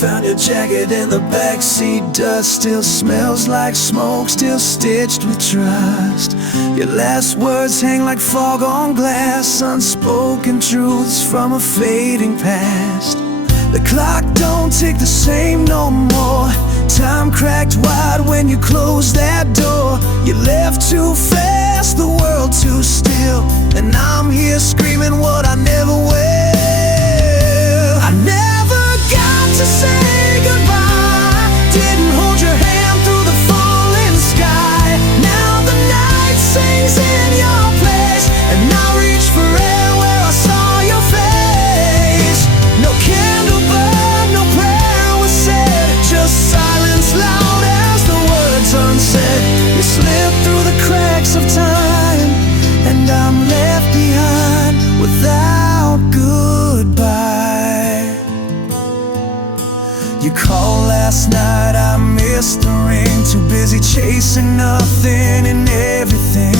Found your jacket in the backseat, dust still smells like smoke, still stitched with trust. Your last words hang like fog on glass, unspoken truths from a fading past. The clock don't tick the same no more. Time cracked wide when you closed that door. You left too fast, the world too still, and I'm here screaming what I never will. I never got to say goodbye, didn't hold your hand through the falling sky. Now the night sings in your place, and I reach for air where I saw your face. No candle burned, no prayer was said, just silence loud as the words unsaid. You slip through the cracks of time, and I'm left behind without goodbye. You called last night, I missed the ring. Too busy chasing nothing and everything.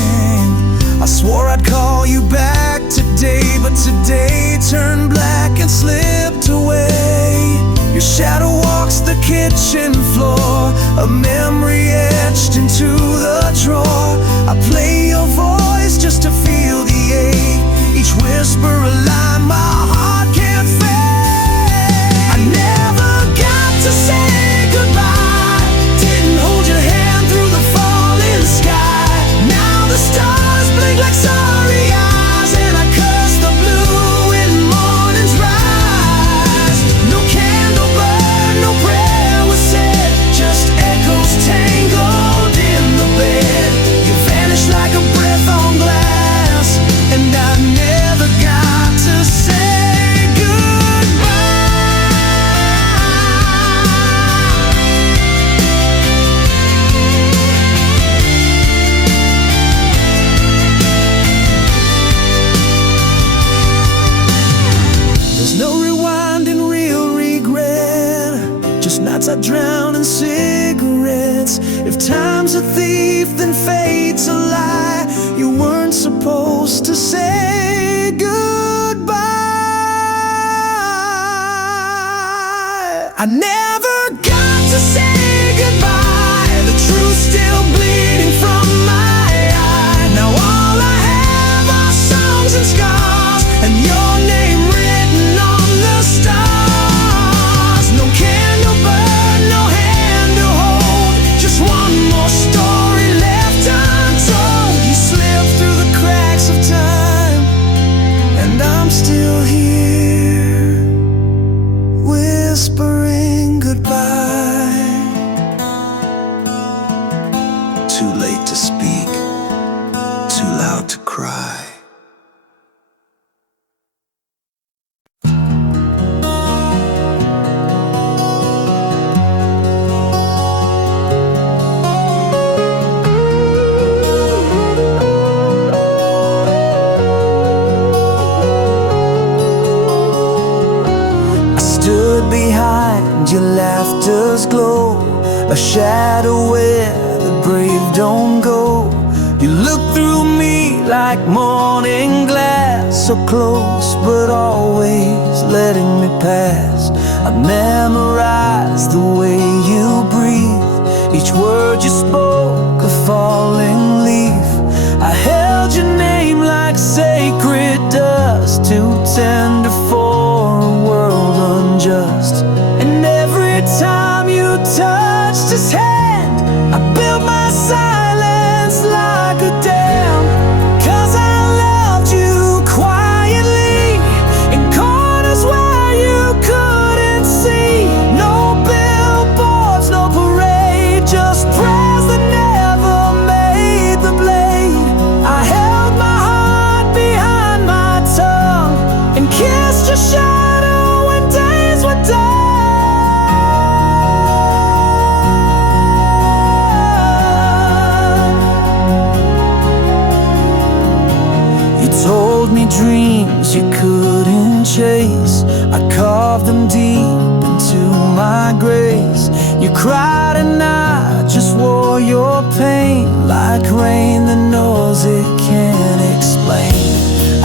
I swore I'd call you back today, but today turned black and slipped away. Your shadow walks the kitchen floor, a memory etched into the drawer. I play your voice just to feel the ache, each whisper a line my heart can't fake. I never got to say goodbye, didn't hold your hand through the falling sky. Now the stars blink like sorry eyes, and I curse the blue when mornings rise. No candle burned, no prayer was said, just echoes tangled in the bed. You vanished like a breath on glass, and I never got to say goodbye. There's no rewinding real regret, just nights I drown in cigarettes. If time's a thief, then fate's a lie. You weren't supposed to say goodbye. I never got to say goodbye, the truth still bleeding from my eye. Now all I have are songs and scars, and your name written on the stars. No candle burn, no hand to hold, just one more story left untold. You slipped through the cracks of time, and I'm still here, whispering goodbye. Too late to speak, too loud to cry. Behind your laughter's glow, a shadow where the brave don't go. You look through me like morning glass, so close but always letting me pass. I memorized the way you breathe, each word you spoke, a falling leaf. I held your name like sacred dust, too tender for a world unjust. And every time you touched his hand, I built my silence like a dam. 'Cause I loved you quietly, in corners where you couldn't see. No billboards, no parade, just prayers that never made the blade. I held my heart behind my tongue and kissed your shadow when days were done. You told me dreams you couldn't chase, I carved them deep into my grace. You cried and I just wore your pain like rain that knows it can't explain.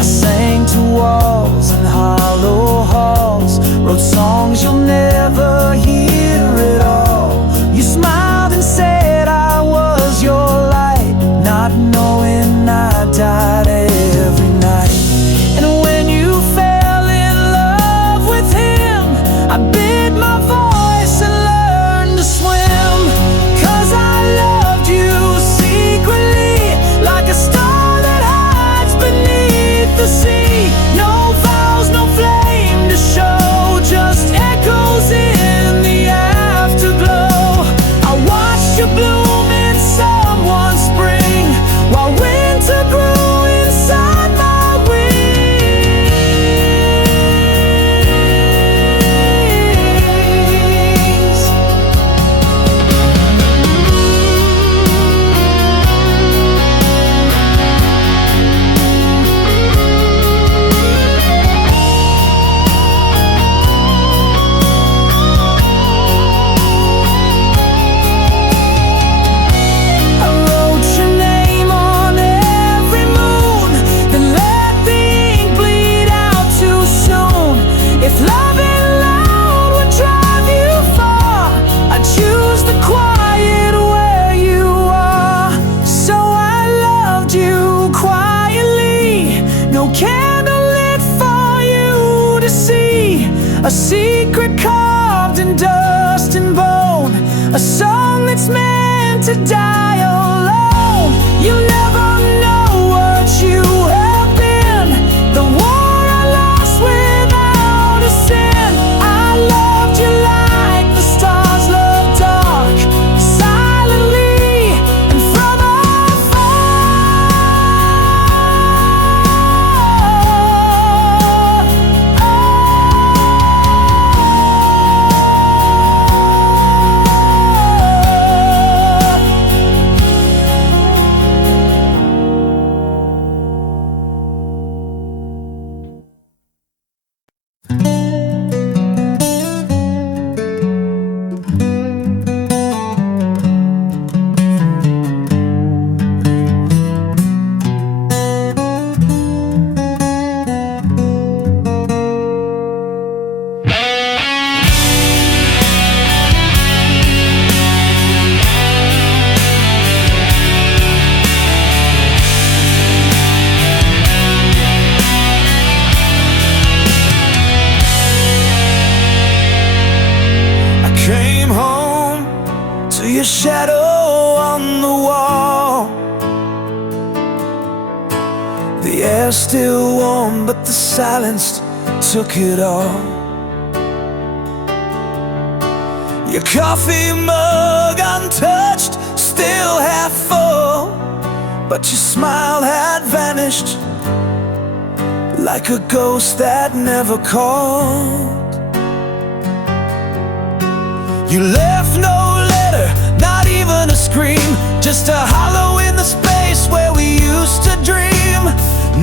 I sang to walls and hollow halls, wrote songs you'll never hear. a secret carved in dust and bone, a song that's meant to die alone. You never know what you have been, the war I lost without a sin. I loved you like the stars love dark, silently and from afar. Came home to your shadow on the wall. The air's still warm, but the silence took it all. Your coffee mug untouched, still half full, but your smile had vanished like a ghost that never called. You left no letter, not even a scream, just a hollow in the space where we used to dream.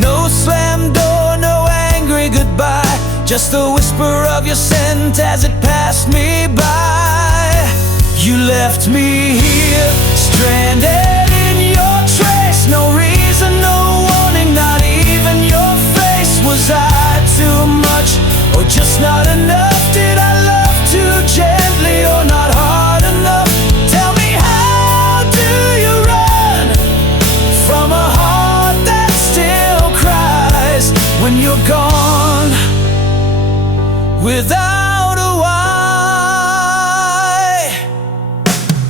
No slam door, no angry goodbye, just the whisper of your scent as it passed me by. You left me here, stranded in your trace. No reason, no warning, not even your face. Was I too much, or just not enough? Did I love too gently, or not hard enough? Tell me, how do you run from a heart that still cries when you're gone without a why?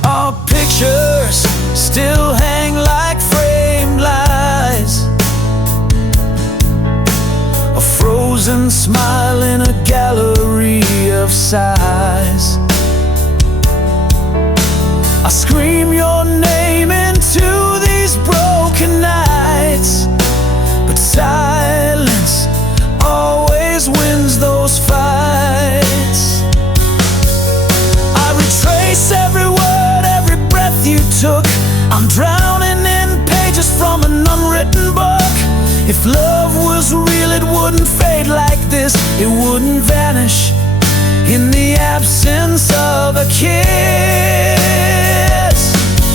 Our pictures still hang like framed lies, a frozen smile in a gallery of sighs. I scream your name into these broken nights, but silence always wins those fights. I retrace every word, every breath you took. I'm drowning in pages from an unwritten book. If love was real, it wouldn't fade like this. It wouldn't vanish in the absence of a kiss.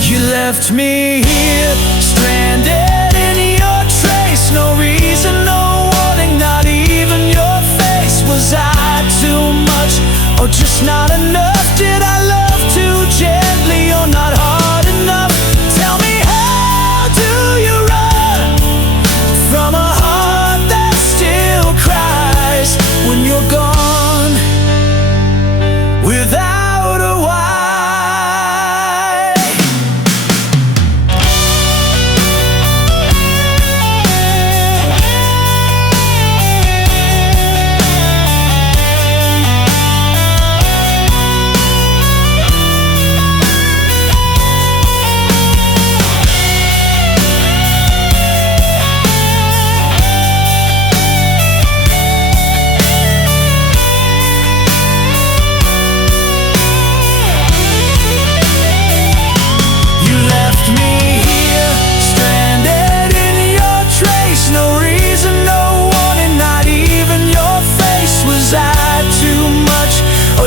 You left me here, stranded in your trace. No reason, no warning, not even your face. Was I too much, or just not enough? Did I love too gently, or not hard enough? Tell me, how do you run from a heart that still cries when you're gone without a why?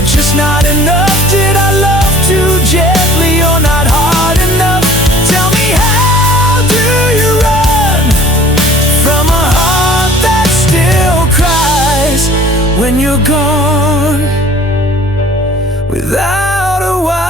Just not enough? Did I love too gently, or not hard enough? Tell me, how do you run from a heart that still cries when you're gone without a why?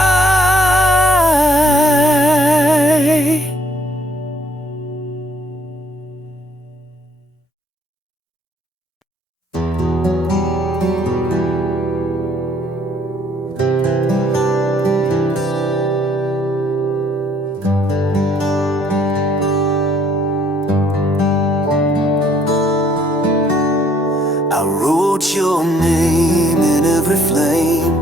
I wrote your name in every flame,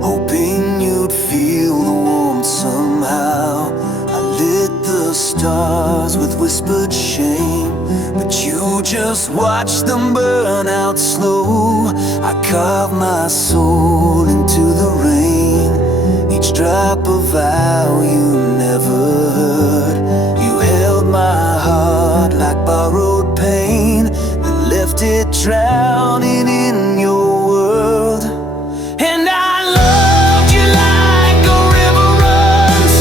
hoping you'd feel the warmth somehow. I lit the stars with whispered shame, but you just watched them burn out slow. I carved my soul into the rain, each drop of vow you never heard. You held my heart like borrowed pain, then left it drowning in your world. And I loved you like a river runs,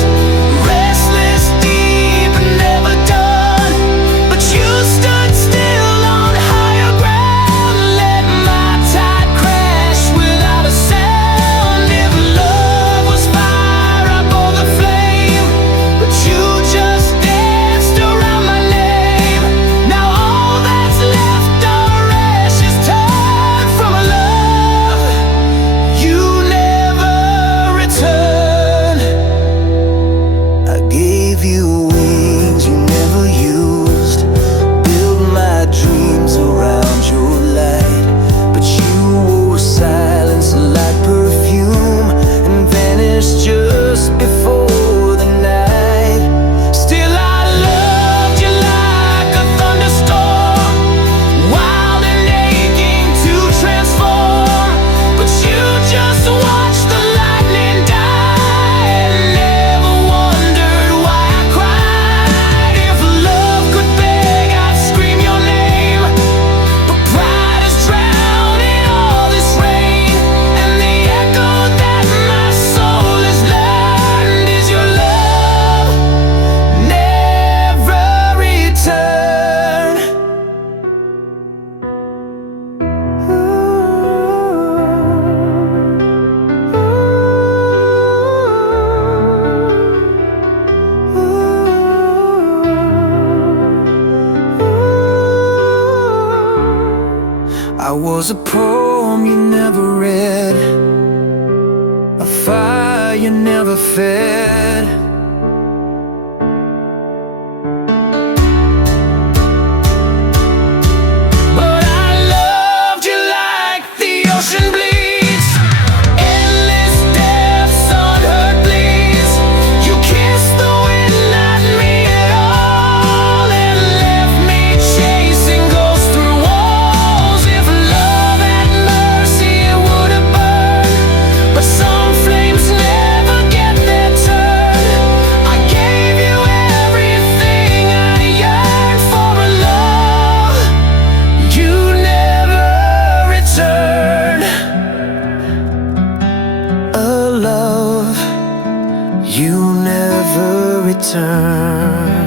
restless, deep, and never done. But you stood still on higher ground, let my tide crash without a sound. If love was fire, I bore the flame, but you just danced around my name. Now all that's left are ashes torn from a love you never returned. I gave you wings you never used, built my dreams around your light, but you wore silence like perfume and vanished just before the night. Still I loved you like a thunderstorm, wild and aching to transform. But you just watched the lightning die and never wondered why I cried. If love could beg, I'd scream your name, but pride is drowning all this rain. And the echo that my soul has learned is your love never returned. I was a poem you never read, a fire you never fed. But I loved you like the ocean bleeds, endless depths, unheard bleeds. You kissed the wind, not me at all, and left me chasing ghosts through walls. If love had mercy, it would have burned, but some flames never get their turn. I gave you everything I yearned for, a love you never returned. A love you never returned.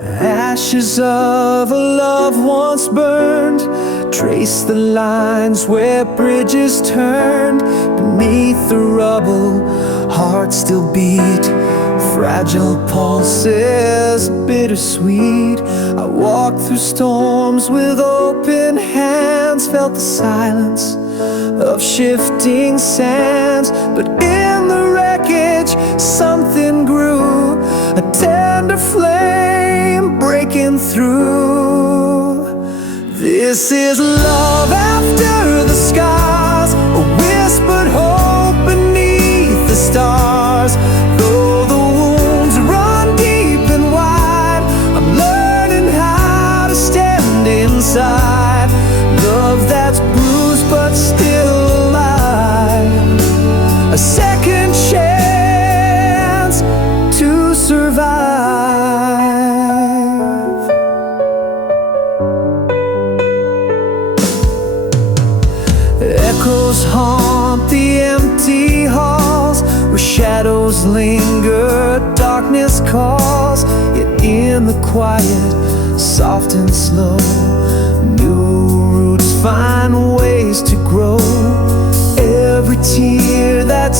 Ashes of a love once burned, trace the lines where bridges turned. Beneath the rubble, hearts still beat, fragile pulses, bittersweet. I walked through storms with open hands, felt the silence of shifting sands. But in the wreckage, something grew, a tender flame breaking through. This is love after the scars, a whispered hope beneath the stars. Though the wounds run deep and wide, I'm learning how to stand inside. Love that's bruised but still alive, a second chance to survive. Echoes haunt the empty halls where shadows linger, darkness calls. Yet in the quiet, soft and slow, new roots find ways to grow. Every tear that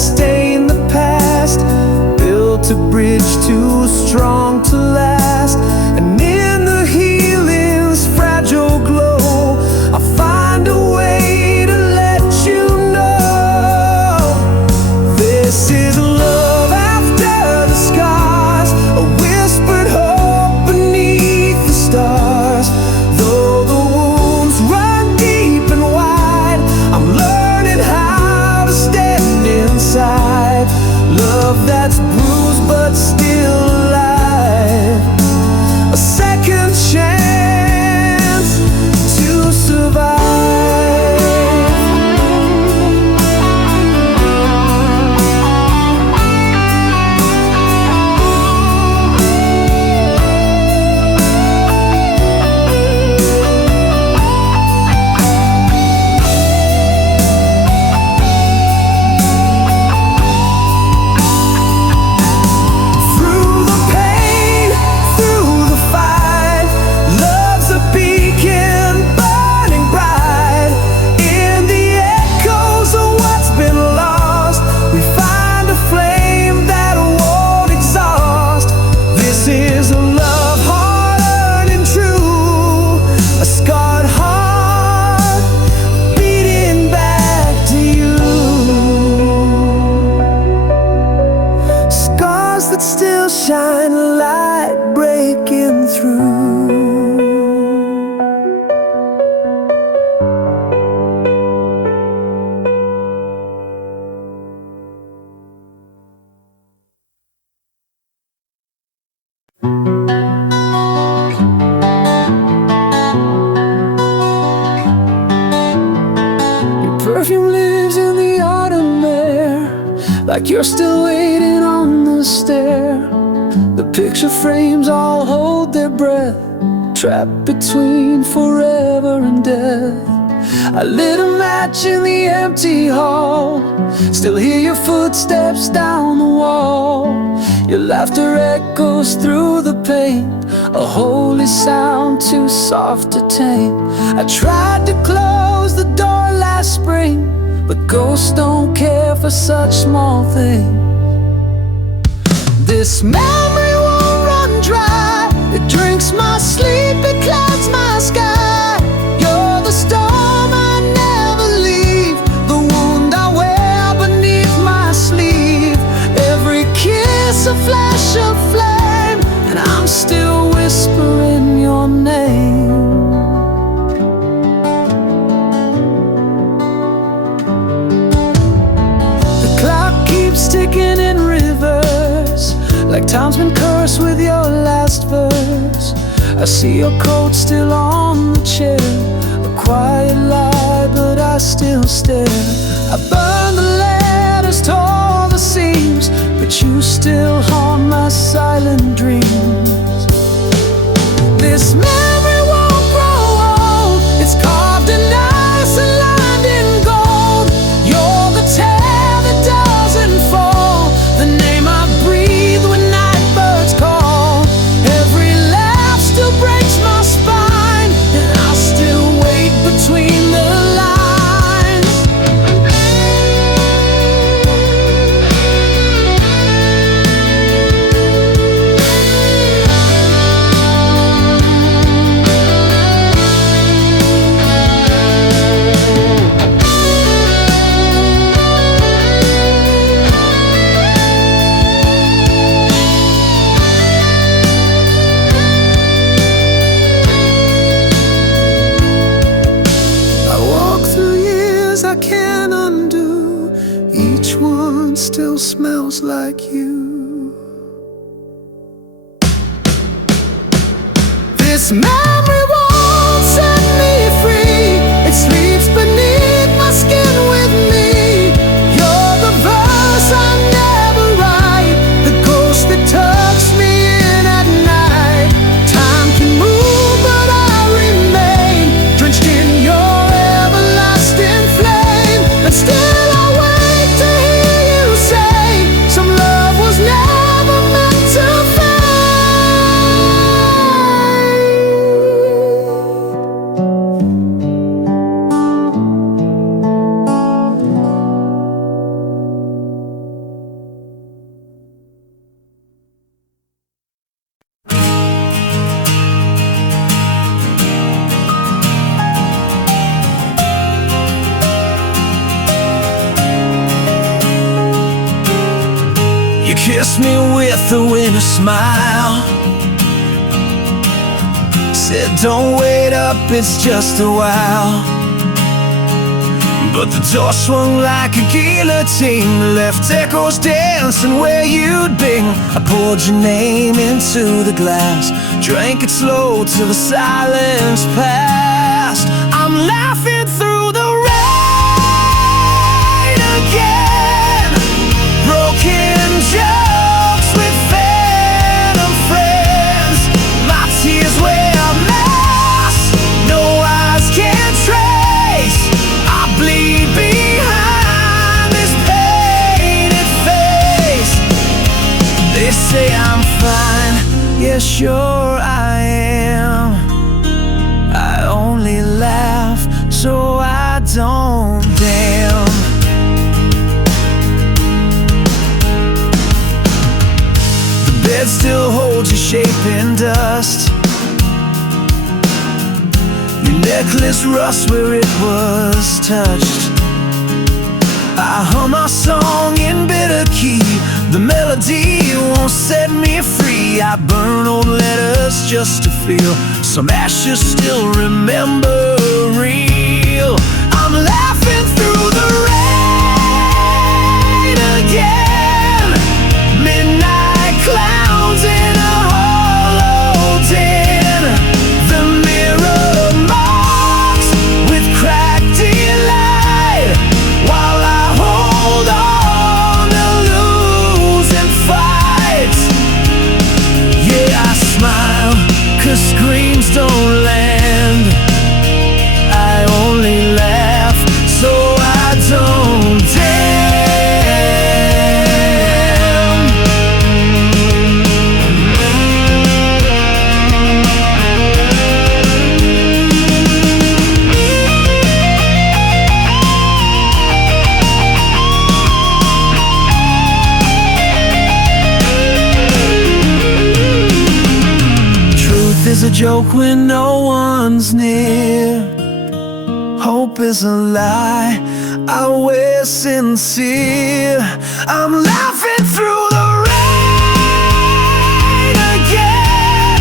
perfume lives in the autumn air, like you're still waiting on the stair. The picture frames all hold their breath, trapped between forever and death. I lit a match in the empty hall, still hear your footsteps down the wall. Your laughter echoes through the pain, a holy sound too soft to tame. I tried to close the door last spring, but ghosts don't care for such small things. This memory won't run dry, it drinks my sleep, it clouds my sky. You're the storm I never leave, the wound I wear beneath my sleeve. Every kiss a flash of flame, and I'm still whispering your name. The clock keeps ticking in reverse, like time's been cursed with your last verse. I see your coat still on the chair, a quiet lie, but I still stare. I burned the letters, tore the seams, but you still haunt my silent dreams. This memory won't grow old, it's carved in ice and lined in gold. You're the tear that doesn't fall, the name I breathe when night birds call. Every laugh still breaks my spine, and I still wait between the lines. I can't undo, each one still smells like you. This memory won't set me free, it sleeps beneath my skin with me. You're the verse I never write, the ghost that tucks me in at night. Time can move but I remain, drenched in your everlasting flame. And still I wait to hear you say, some love was never meant to You kissed me with a winter smile, said don't wait up, it's just a while. But the door swung like a guillotine, left echoes dancing where you'd been. I poured your name into the glass, drank it slow till the silence passed. I'm laughing through the rain again, broken jokes with phantom friends. My tears wear masks no eyes can trace. I bleed behind this painted face. They say I'm fine, yeah sure I am. I only laugh so I don't damn. Bed still holds your shape in dust, your necklace rust where it was touched. I hum our song in bitter key, the melody won't set me free. I burn old letters just to feel some ashes still remember real. I'm laughing through the rain again, midnight clowns in a hollow den. The mirror marks with cracked delight broke when no one's near. Hope is a lie, I wear sincere. I'm laughing through the rain again,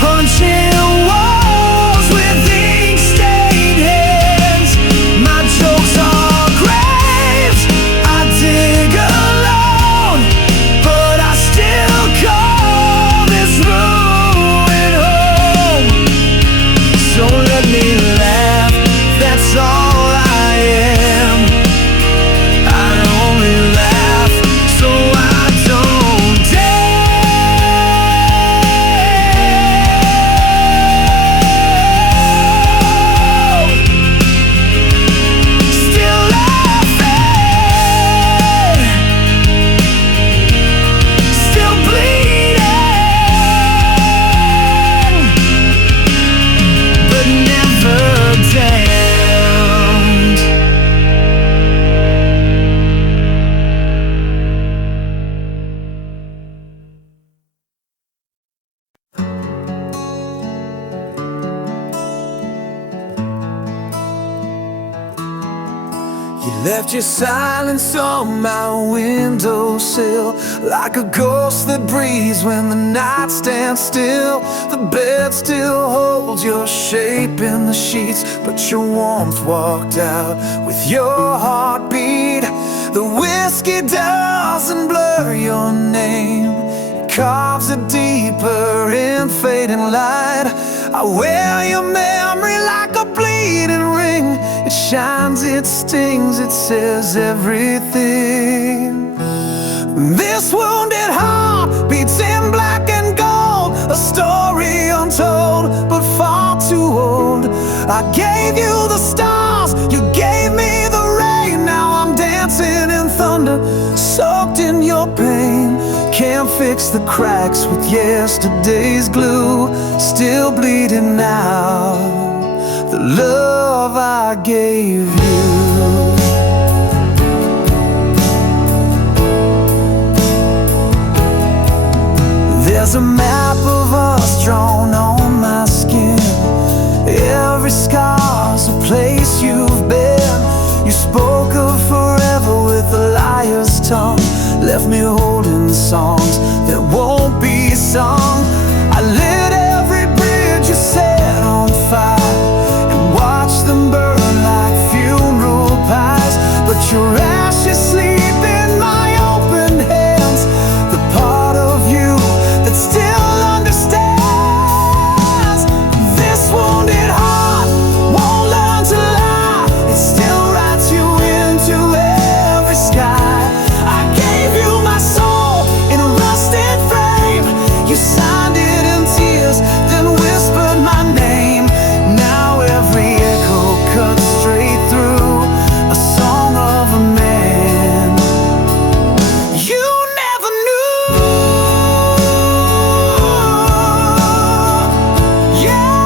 punching walls with ink-stained hands. My jokes are graves I dig alone, but I still call this ruin home. So let me laugh, that's all I am. I only laugh so I don't dare. Still laughing, still bleeding, but never damned. You left your silence on my windowsill, like a ghost that breathes when the night stands still. The bed still holds your shape in the sheets, but your warmth walked out with your heartbeat. The whiskey doesn't blur your name, it carves it deeper in fading light. I wear your memory like a bleeding ring. It shines, it stings, it says everything. This wounded heart beats in black and gold, a story untold, but far too old. I gave you the stars, you gave me the rain. Now I'm dancing in thunder, soaked in your pain. Can't fix the cracks with yesterday's glue, still bleeding now, the love I gave you. There's a map of us drawn on my skin. Every scar's a place you've been. You spoke of forever with a liar's tongue, left me holding songs that won't be sung. I lit every bridge you set on fire and watched them burn like funeral pies, but your ashes sleep in my open hands, the part of you that still understands. This wounded heart won't learn to lie, it still writes you into every sky. I gave you my soul in a rusted frame, you signed it in tears, then whispered my name. Now every echo cuts straight through a song of a man you never knew. Yeah.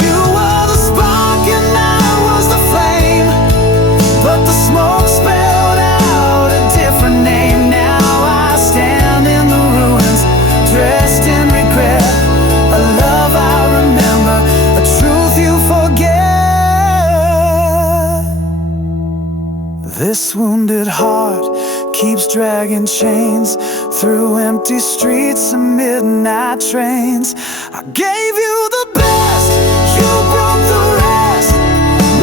You were the spark and I was the flame, but the smoke spelled out a different name. Now I stand in the ruins, dressed in regret, a love I remember, a truth you forget. This wounded heart keeps dragging chains through empty streets and midnight trains. I gave you the best, you broke the rest.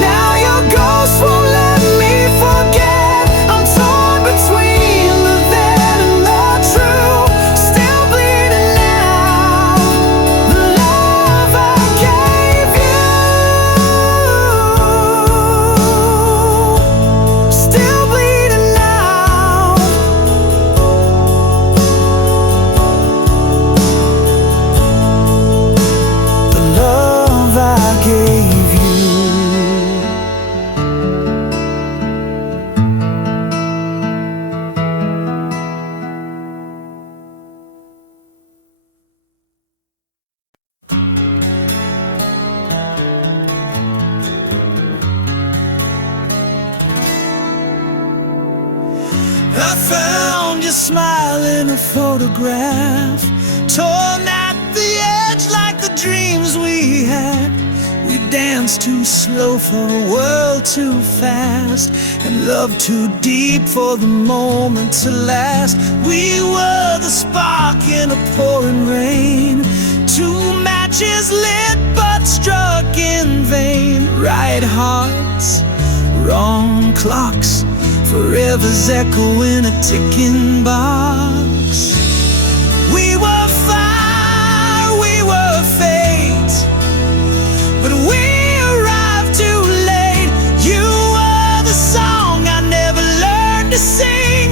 Now your ghost won't let me forget. I'm torn between the then and the true, still bleeding now, the love I gave you, still bleeding now. The love I gave you. smile in a photograph, torn at the edge like the dreams we had. We danced too slow for a world too fast, and love too deep for the moment to last. We were the spark in a pouring rain, two matches lit but struck in vain. Right hearts, wrong clocks, forever's echo in a ticking box. We were fire, we were fate, but we arrived too late. You were the song I never learned to sing.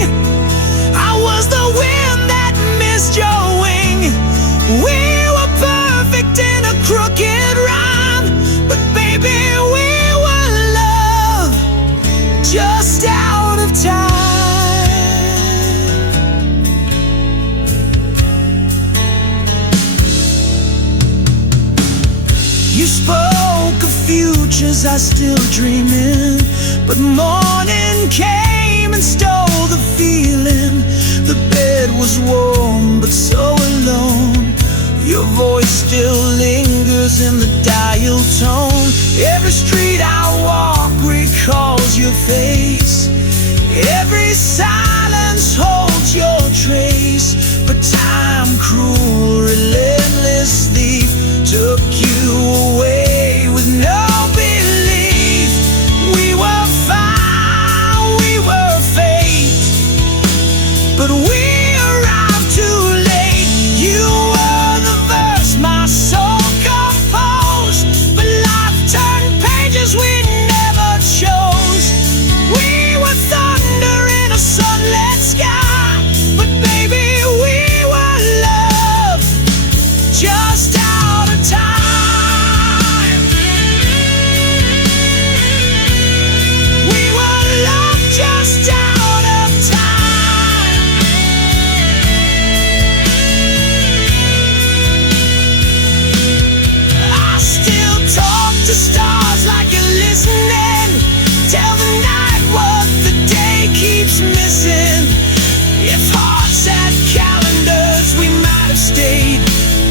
I was the wind that missed your wing. We were perfect in a crooked rhyme, but baby, we were love just out of time. You spoke of futures I still dream in, but morning came and stole the feeling. The bed was warm but so alone. Your voice still lingers in the dial tone. Every street I walk recalls your face. Every silence holds your trace. But time, cruel, relentless thief, took you away with no belief. We were fire, we were fate, but we arrived too late. You were the verse my soul composed, but life turned pages we never chose. We were thunder in a sunlit sky, but baby, we were love just out of time. We were love just out of time. I still talk to stars like you're listening. Tell the night what the day keeps missing. If hearts had calendars, we might have stayed,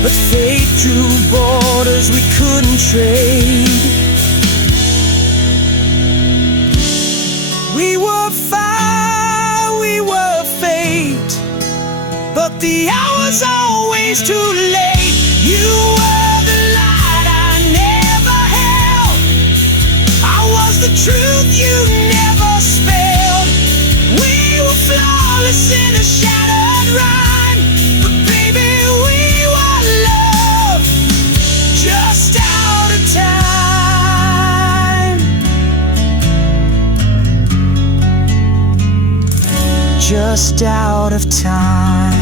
but fate drew borders we couldn't trade. We were fire, we were fate, but the hour's always too late. You were the light I never held. I was the truth you never spelled. We were flawless in a shattered rhyme, but baby, we were love just out of time. Just out of time.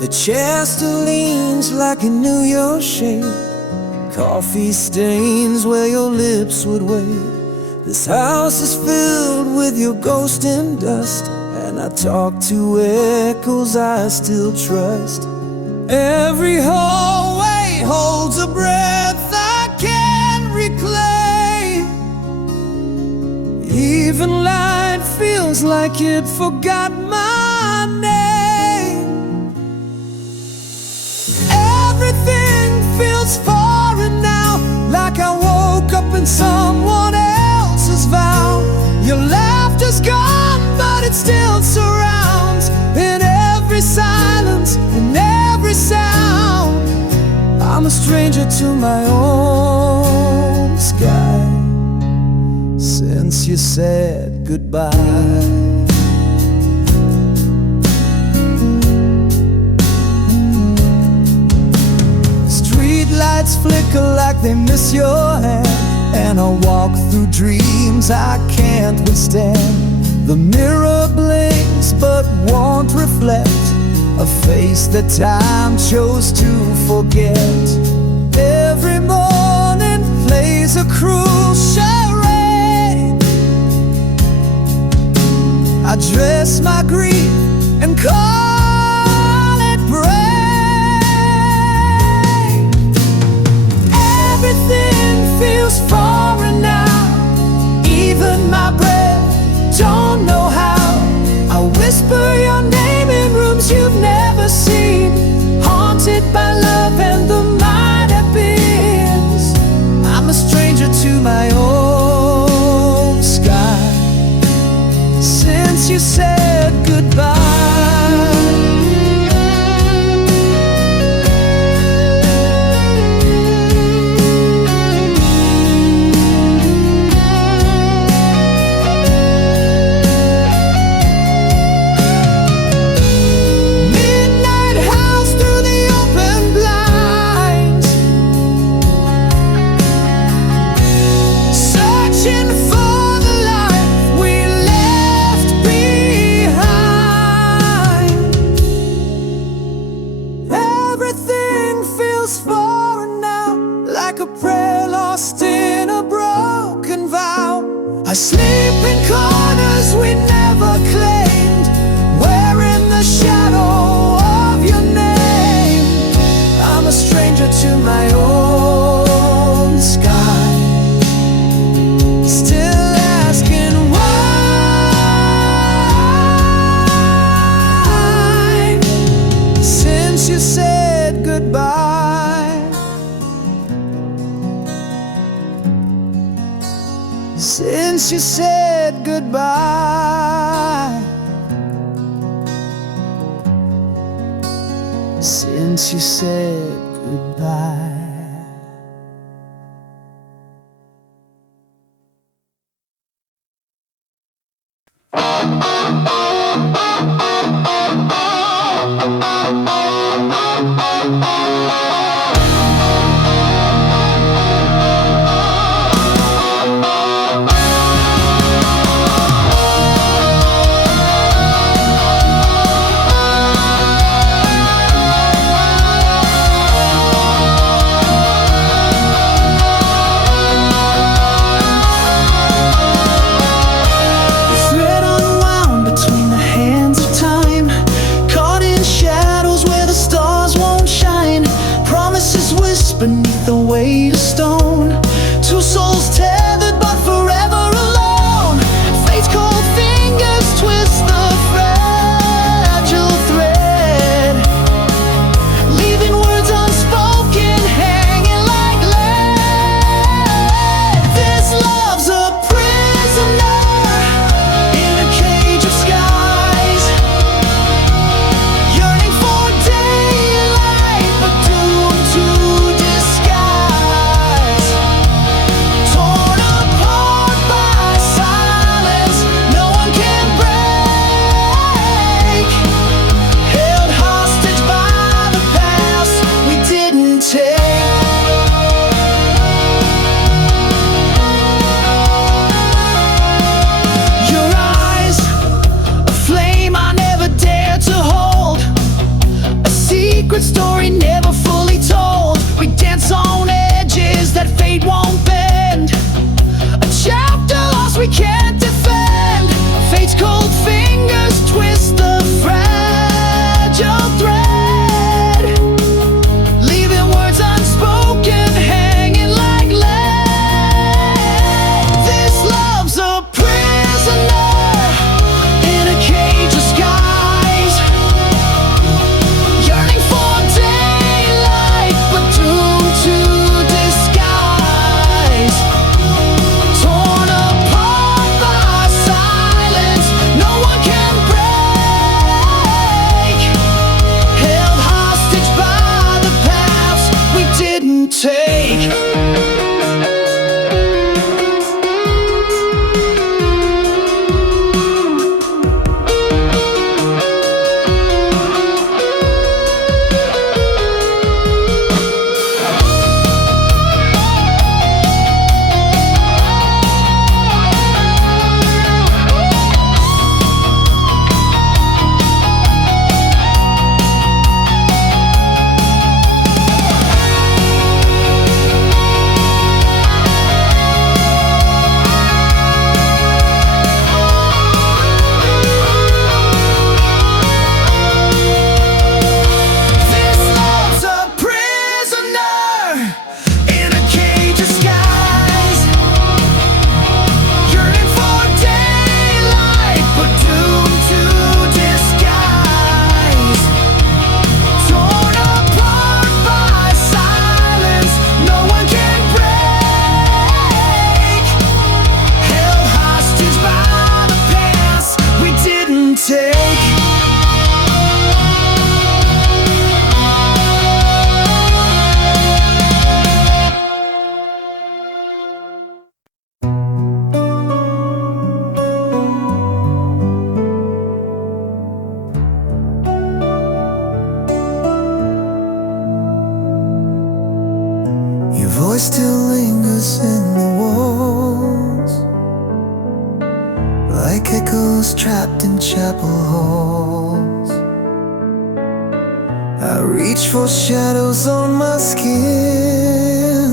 The chair still leans like it knew your shape. Coffee stains where your lips would wait. This house is filled with your ghost and dust, and I talk to echoes I still trust. Every hallway holds a breath I can't reclaim. Even light feels like it forgot my name. Everything feels foreign now, like I woke up in someone else's vow. Your laughter's gone, but it still surrounds. In every silence, in every sound, I'm a stranger to my own sky since you said goodbye. Lights flicker like they miss your hand, and I walk through dreams I can't withstand. The mirror blinks but won't reflect a face that time chose to forget. Every morning plays a cruel charade. I dress my grief and call it brave. Everything feels foreign now, even my breath, don't know how. I whisper your name in rooms you've never seen, haunted by love and the might have beens. I'm a stranger to my own sky since you said goodbye. A prayer lost in a broken vow. I sleep in corners we never claimed, wearing the shadow of your name. I'm a stranger to my own sky, still asking why, since you said goodbye. Since you said goodbye. Since you said goodbye. voice still lingers in the walls, like echoes trapped in chapel halls. I reach for shadows on my skin.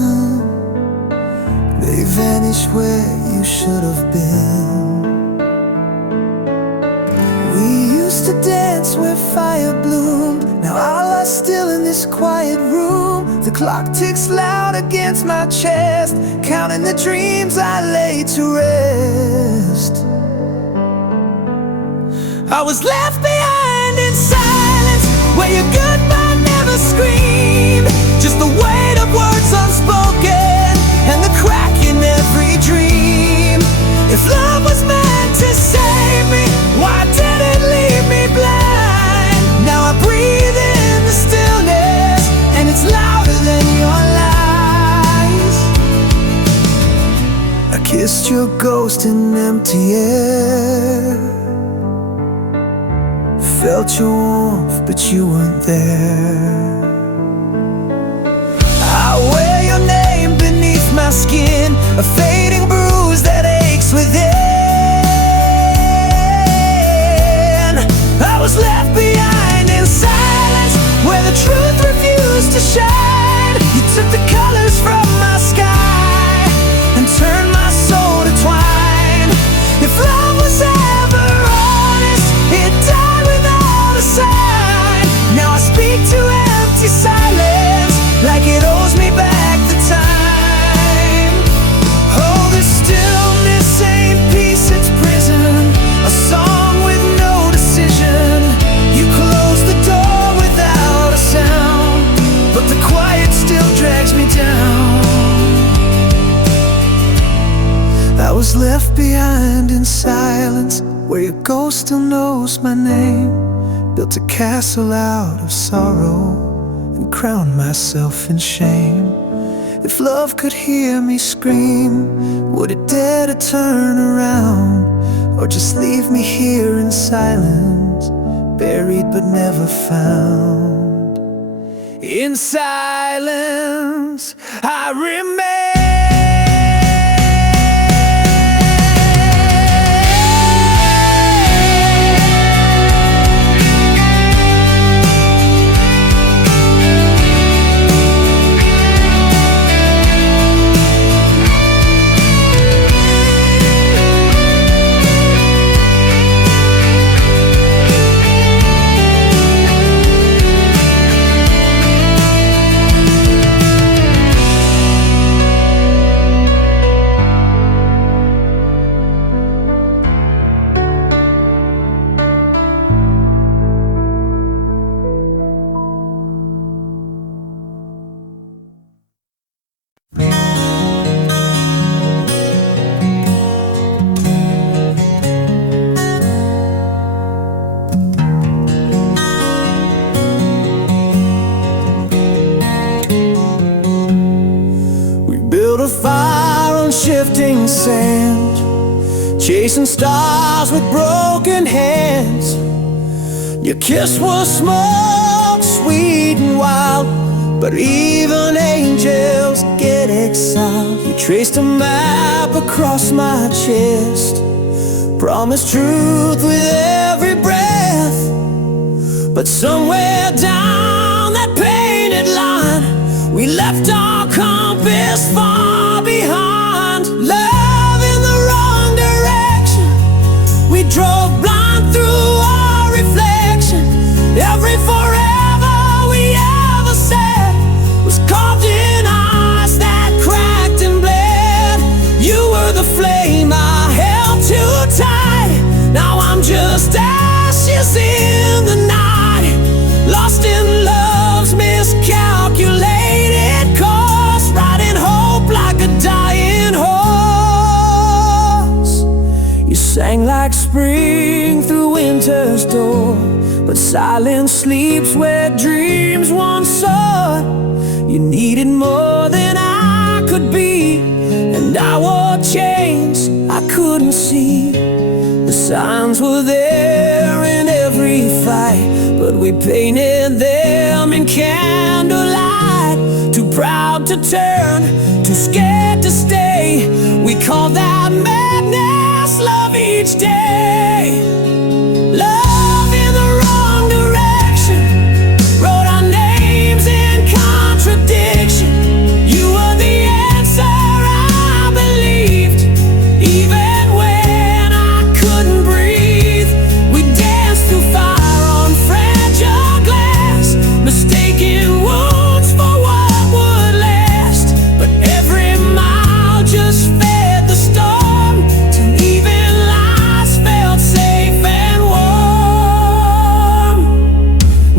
They vanish where you should have been. We used to dance where fire bloomed. Now I lie still in this quiet room. The clock ticks loud against my chest, counting the dreams I lay to rest. I was left behind in silence, where your goodbye never screamed. Just the weight of words unspoken, and the crack in every dream. If love was meant to save me, why did it leave me blind? Now I breathe in the stillness, and it's louder than your lies. I kissed your ghost in empty air, felt your warmth, but you weren't there. I wear your name beneath my skin, a fading bruise that aches within. I was left behind in silence, where the truth refused to shine. You took the colors from my sky and turned my soul to twine. If love was ever honest, it died without a sign. Now I speak to empty silence, like it owes me back the time. Oh, this stillness ain't peace, it's prison, a song with no decision. You close the door without a sound, but the quiet still drags me down. I was left behind in silence, where your ghost still knows my name. Built a castle out of sorrow and crowned myself in shame. If love could hear me scream, would it dare to turn around, or just leave me here in silence, buried but never found? In silence I remain. Shifting sand, chasing stars with broken hands. Your kiss was smoke, sweet and wild, but even angels get exiled. You traced a map across my chest, promised truth with every breath. But somewhere down that painted line, we left our compass far behind. Love in the wrong direction, we drove blind through our reflection. Every forever we ever said was carved in ice that cracked and bled. You were the flame I held too tight. Now I'm just ashes in the night, lost in love's miscalculated course, riding hope like a dying horse. You sang like spring through winter's door, but silence sleeps where dreams once soared. You needed more than I could be, and I wore chains I couldn't see. The signs were there in every fight, but we painted them in candlelight, too proud to turn, too scared to stay. We call that madness, love each day. Love in the wrong direction, wrote our names in contradiction. You were the answer I believed, even when I couldn't breathe. We danced through fire on fragile glass, mistaking wounds for what would last. But every mile just fed the storm, till even lies felt safe and warm.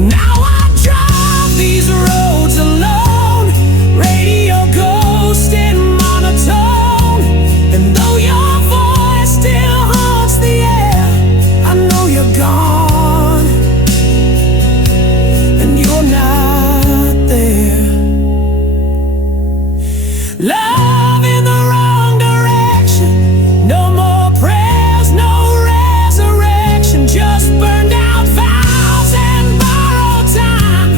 Now I drive these roads alone, radio ghost and monotone. And though your voice still haunts the air, I know you're gone, and you're not there. Love in the wrong direction, no more prayers, no resurrection. Just burned out vows and borrowed time,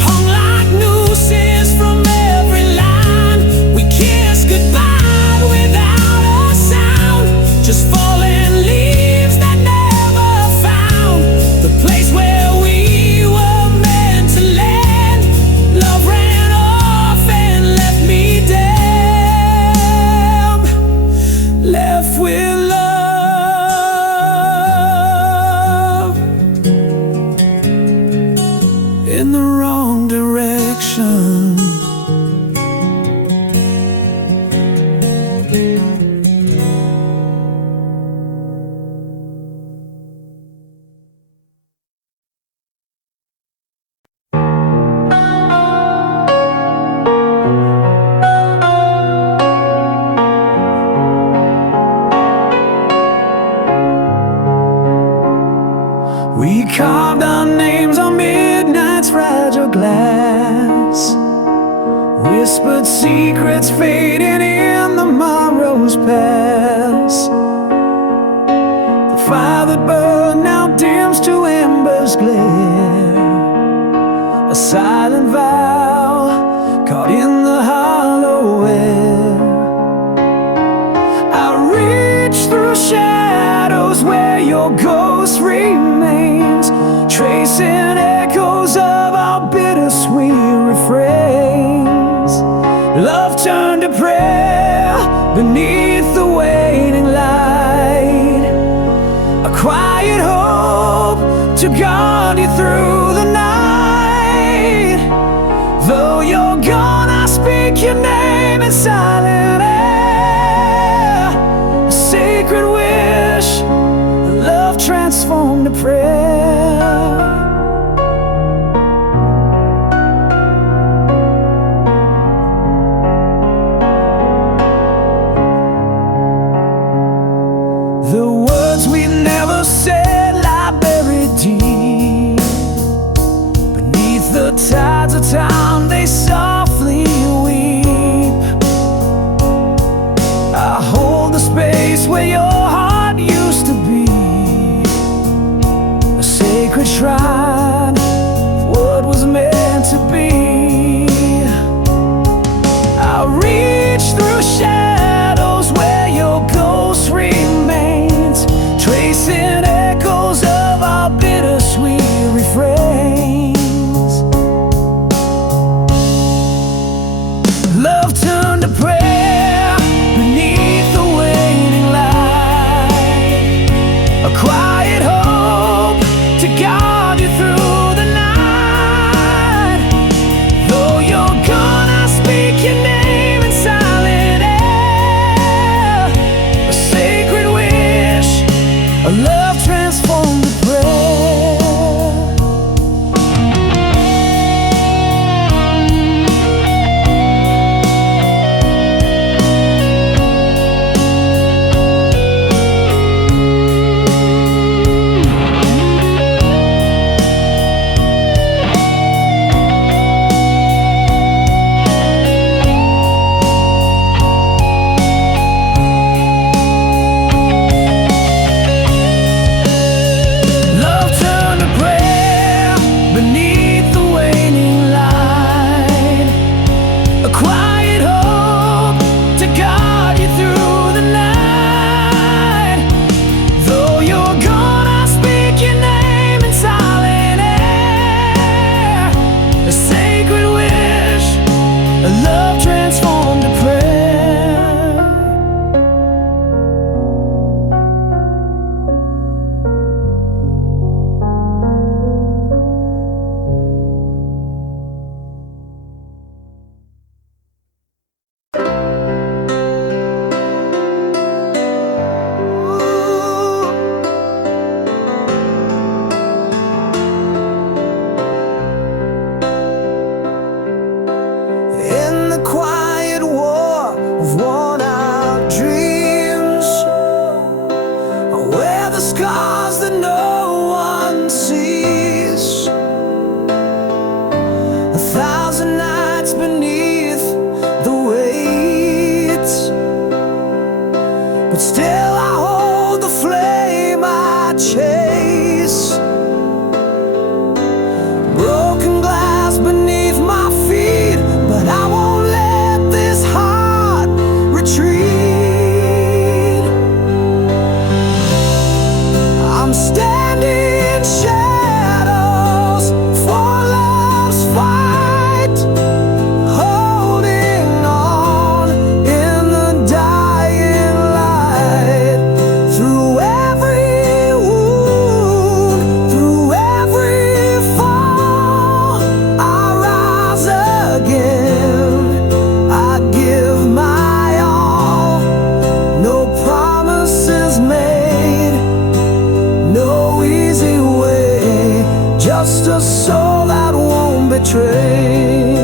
hung like nooses from every line. We kissed goodbye without a sound, just falling leaves that never found the place where we were meant to land. Love ran off and left me damned, left with love in the wrong direction. We carved our names on midnight's fragile glass, whispered secrets fading in the morrow's pass. The fire that burned now dims to embers glare, a silent vow caught in the hollow air. I reach through shadows where your ghost remains, tracing echoes of our bittersweet refrains. Love turned to prayer beneath the waning light, a quiet hope to guard you through the night. Though you're gone, I speak your name in silent air, a sacred wish, love transformed to prayer. The words we never said lie buried deep beneath the tides of time, they softly weep. I hold the space where your heart used to be, a sacred shrine of what was meant to be. I reach through shadows where your ghost remains, tracing echoes of our bittersweet refrains. Love turned to prayer beneath the waning light, a quiet hope to guard you through the night. just a soul that won't betray.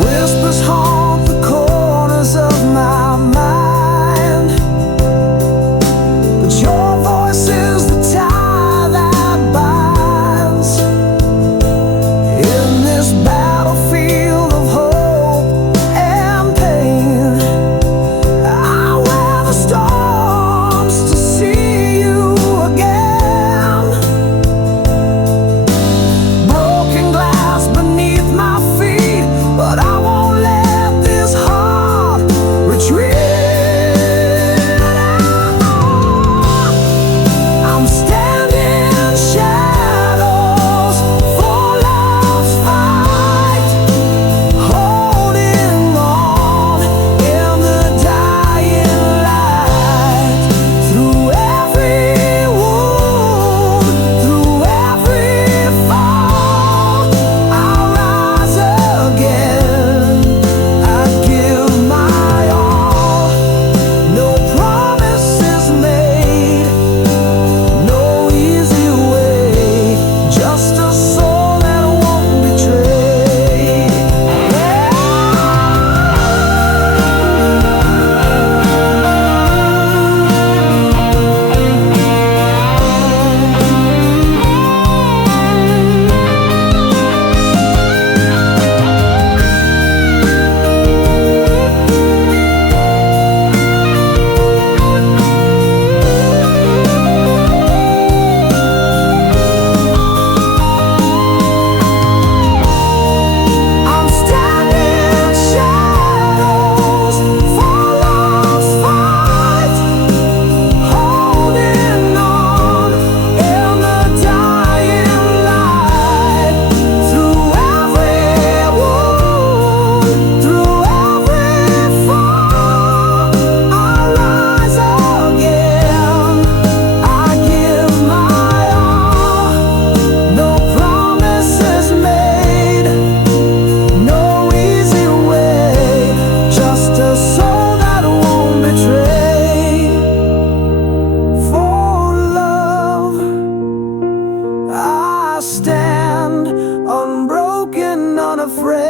Whispers haunt the corners of my mind, but your voice is the tie that binds. In this battlefield of hope and pain, I weather storms to see you again. Broken glass beneath my feet, but I won't let this heart retreat. I'm standing shadows for love's fight, holding on in the dying light. Through every wound, through every fall, I'll rise again. I give my all. No promises made, no easy way, just a soul that won't betray. I'm standing shadows for love's fight, holding on in the dying light. Through every wound, through every fall, I'll rise again. I give my all. No promises made, no easy way, just a soul that won't betray. For love, I stand unbroken, unafraid.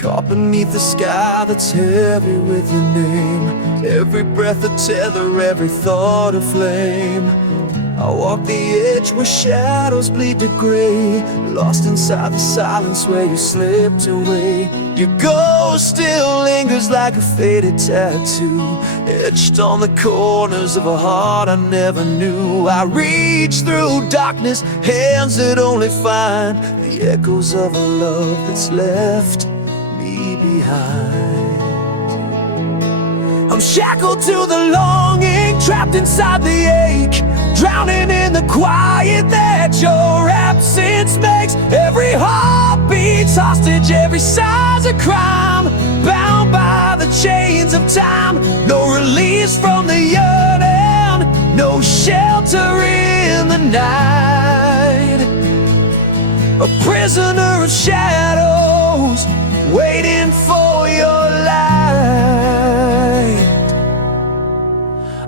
Caught beneath the sky that's heavy with your name, every breath a tether, every thought a flame. I walk the edge where shadows bleed to gray, lost inside the silence where you slipped away. Your ghost still lingers like a faded tattoo, etched on the corners of a heart I never knew. I reach through darkness, hands that only find the echoes of a love that's left me behind. I'm shackled to the longing, trapped inside the ache, drowning in the quiet that your absence makes. Every heartbeat's hostage, every sigh's a crime, bound by the chains of time. No release from the yearning, no shelter in the night. A prisoner of shadows, waiting for your light.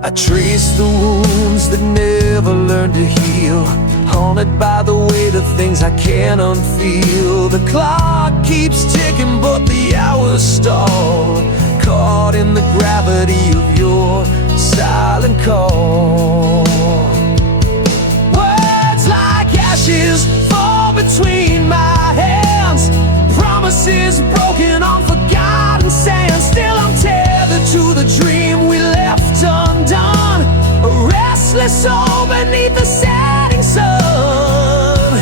I trace the wounds that never learned to heal, haunted by the weight of things I can't unfeel. The clock keeps ticking but the hours stall, caught in the gravity of your silent call. Words like ashes fall between my hands, promises broken on forgotten sand. Still I'm tethered to the dream we left undone, a restless soul beneath the setting sun.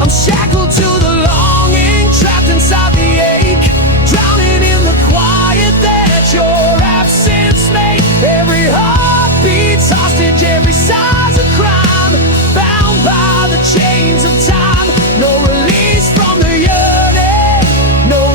I'm shackled to the longing, trapped inside the ache, drowning in the quiet that your absence made. Every heartbeat's hostage, every sigh's a crime, bound by the chains of time. No release from the yearning, no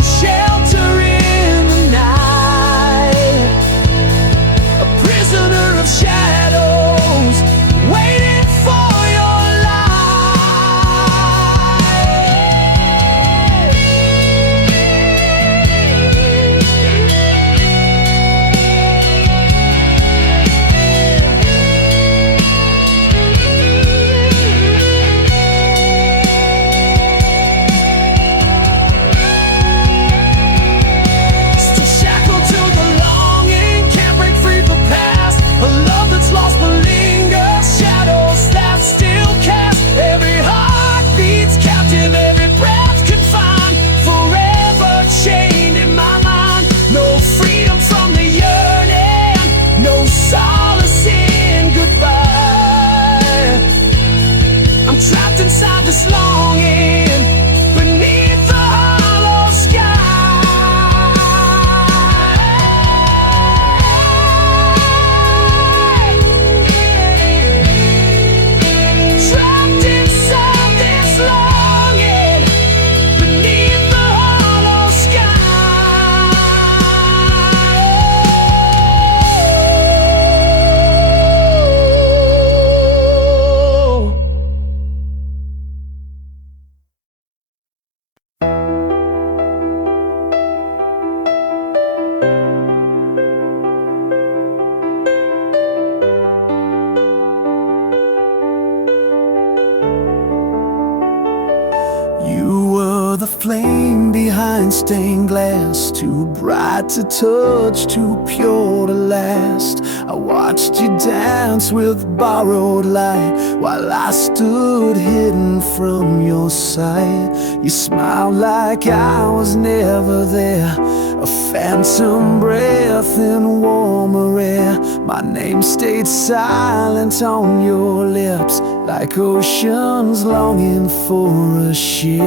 flame behind stained glass, too bright to touch, too pure to last. I watched you dance with borrowed light while I stood hidden from your sight. You smiled like I was never there, a phantom breath in warmer air. My name stayed silent on your lips, like oceans longing for a ship.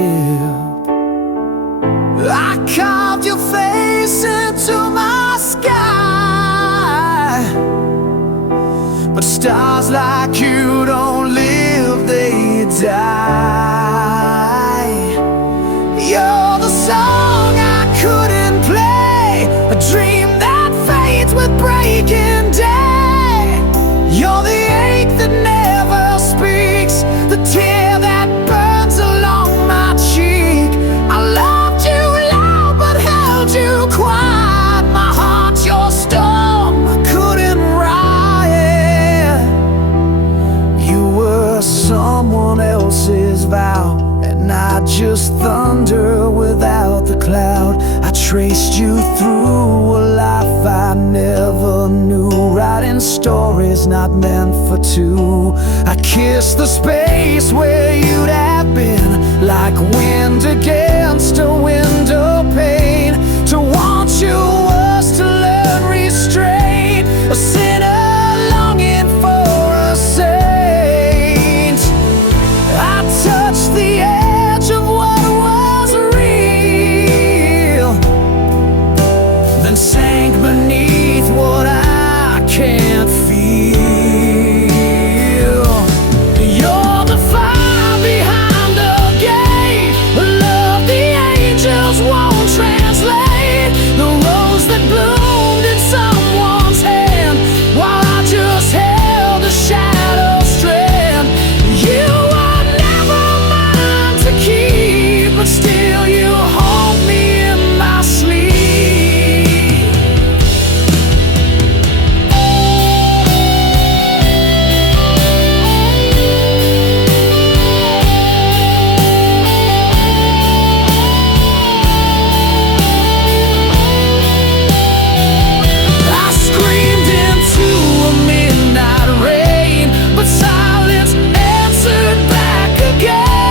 I carved your face into my sky, but stars like you don't live, they die. You're the song I couldn't play, a dream that fades with breaking day. You're the ache that never speaks, the tear that burns along my cheek. I loved you loud but held you quiet. My heart's your storm, I couldn't riot. You were someone else's vow, and I just thunder without the cloud. I traced you through a life I never knew, writing stories not meant for two. I kissed the space where you'd have been, like wind against a window pane. To want you was to learn restraint, a sinner longing for a saint. I touched the edge of what was real, then sank beneath what I can't feel. You're the fire behind the gate, the love the angels won't translate, the rose that bloomed in someone's hand while I just held a shadow strand. You were never mine to keep, but still you hold me in my sleep. I screamed into a midnight rain, but silence answered back again.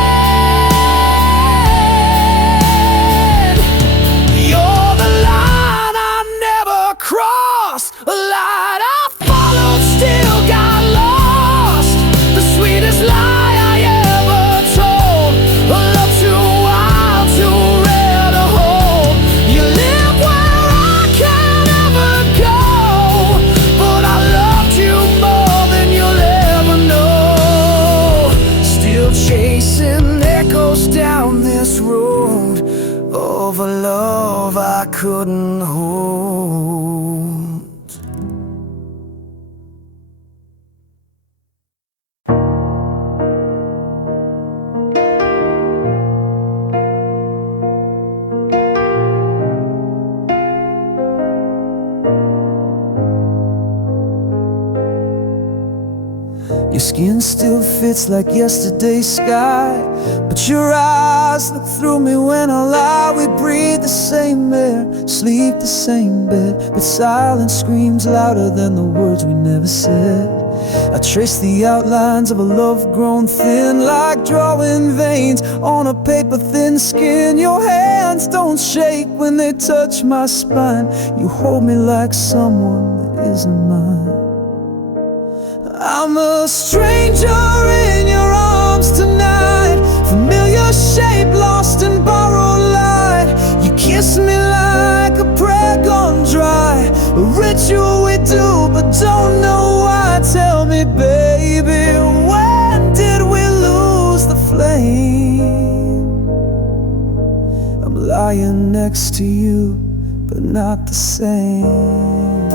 You're the line I never crossed, a light I followed, still got lost. The sweetest lie I ever told, a love too wild, too rare to hold. You live where I can't ever go, but I loved you more than you'll ever know. Still chasing echoes down this road of a love I couldn't hold. Your skin still fits like yesterday's sky, but your eyes look through me when I lie. We breathe the same air, sleep the same bed, but silence screams louder than the words we never said. I trace the outlines of a love grown thin, like drawing veins on a paper thin skin. Your hands don't shake when they touch my spine. You hold me like someone that isn't mine. I'm a stranger in your arms tonight, familiar shape lost in borrowed light. You kiss me like a prayer gone dry, a ritual we do but don't know why. Tell me, baby, when did we lose the flame? I'm lying next to you, but not the same.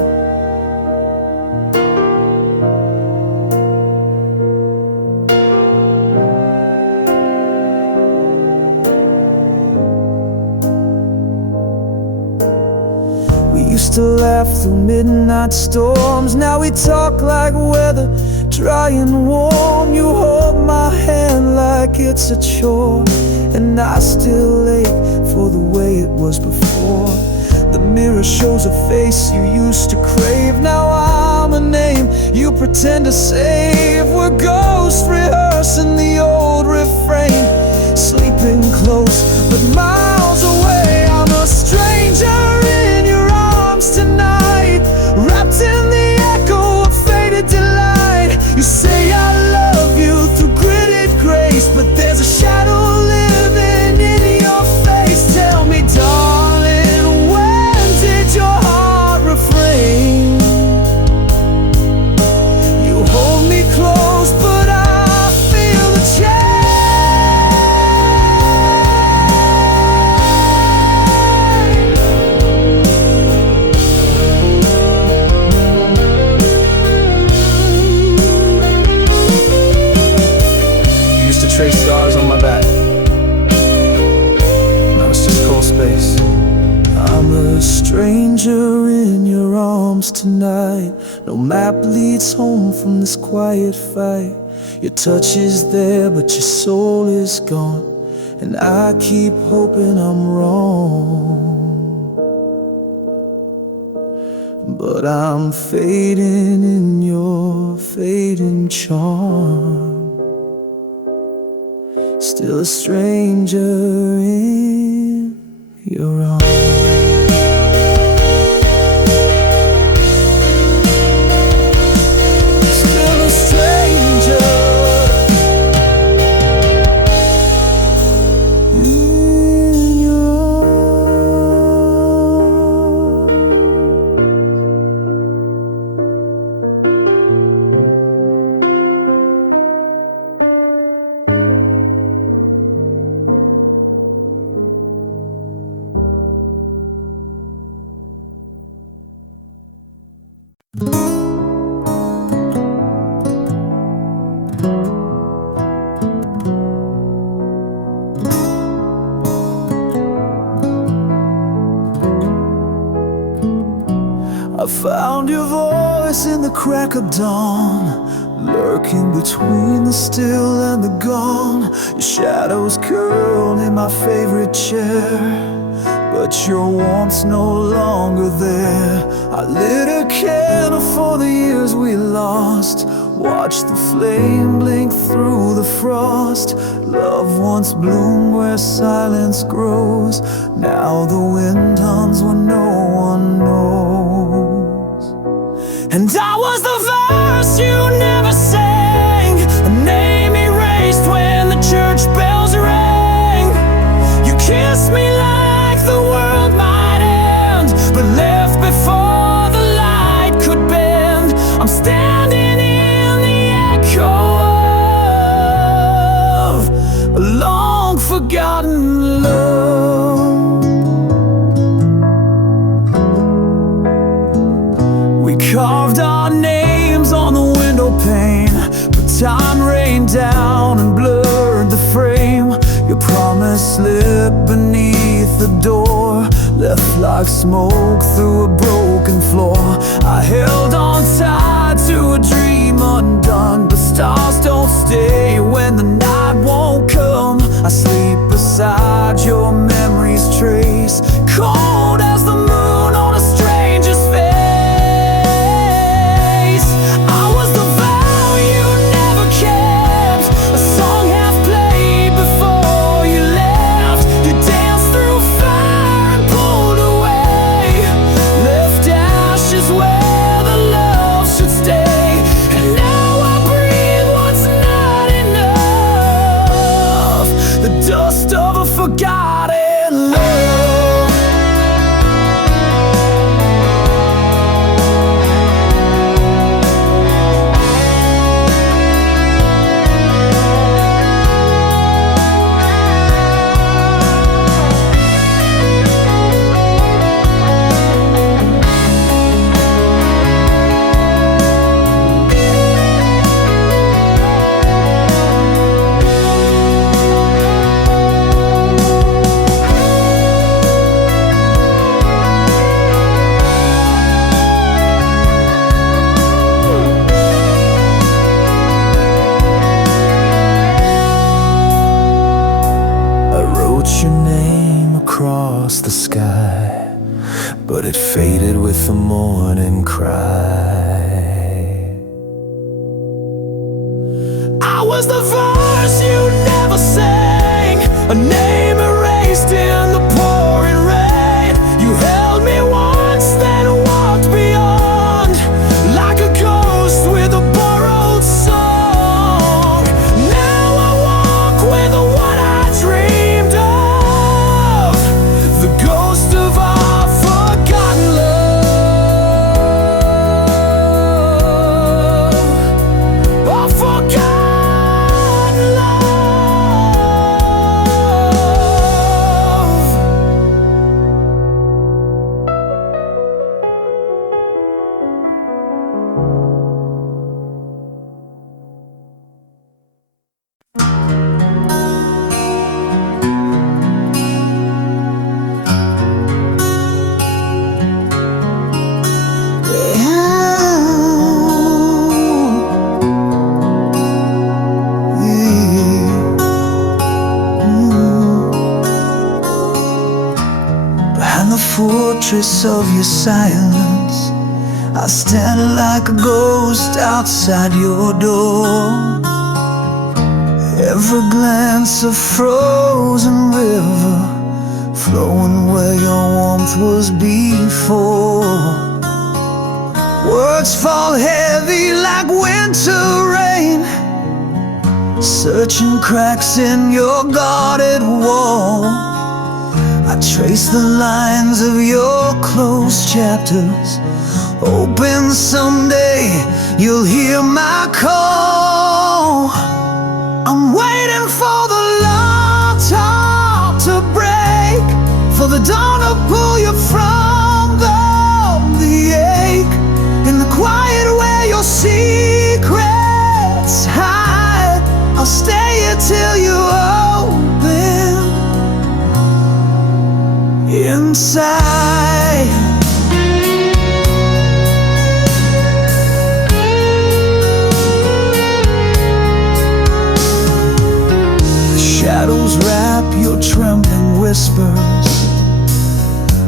We used to laugh through midnight storms. Now we talk like weather, dry and warm. You hold my hand like it's a chore, and I still ache for the way it was before. The mirror shows a face you used to crave. Now I'm a name you pretend to save. We're ghosts rehearsing the old refrain, sleeping close but miles away. I'm a stranger in your arms tonight, wrapped in the echo of faded delight. You say I love you through gritted grace, but there's a shadow living in your face. Tell me, darling, when did your heart refrain? You hold me close, but I feel the change. Trace stars on my back. Now it's just cold space. I'm a stranger in your arms tonight. No map leads home from this quiet fight. Your touch is there, but your soul is gone, and I keep hoping I'm wrong. But I'm fading in your fading charm. Still a stranger in your arms. Still a stranger in your I found your voice in the crack of dawn, lurking between the still and the gone. Your shadows curled in my favorite chair, but your warmth's no longer there. I lit a candle for the years we lost, watched the flame blink through the frost. Love once bloomed where silence grows. Now the wind hums when no one knows. And I was the verse you never sang, a name erased when the church bells rang. You kissed me like the world might end, but left before the light could bend. I'm standing in the echo of a long forgotten love. We carved our names on the window pane, but time rained down and blurred the frame. Your promise slipped beneath the door, left like smoke through a broken floor. I held on tight to a dream undone, but stars don't stay when the night won't come. I sleep beside your memory's trace, cold as the moon on a stranger's face. I was the vow you never kept, a song half played before you left. You danced through fire and pulled away, left ashes where the love should stay. And now I breathe what's not enough, the dust of a forgotten love. but it faded with the morning cry. I was the verse you never sang, a name erased in the pouring rain. You held me once, then walked beyond, like a ghost with a borrowed song. Now I walk with what I dreamed of, the ghost of our forgotten love, our forgotten fortress of your silence, I stand like a ghost outside your door. Every glance a frozen river, flowing where your warmth was before. Words fall heavy like winter rain, searching cracks in your guarded wall. I trace the lines of your closed chapters, hoping someday you'll hear my call. I'm waiting for the long talk to break, for the dawn to pull you from the ache, in the quiet where your secrets hide. I'll stay here till you open inside. The shadows wrap your trembling whispers,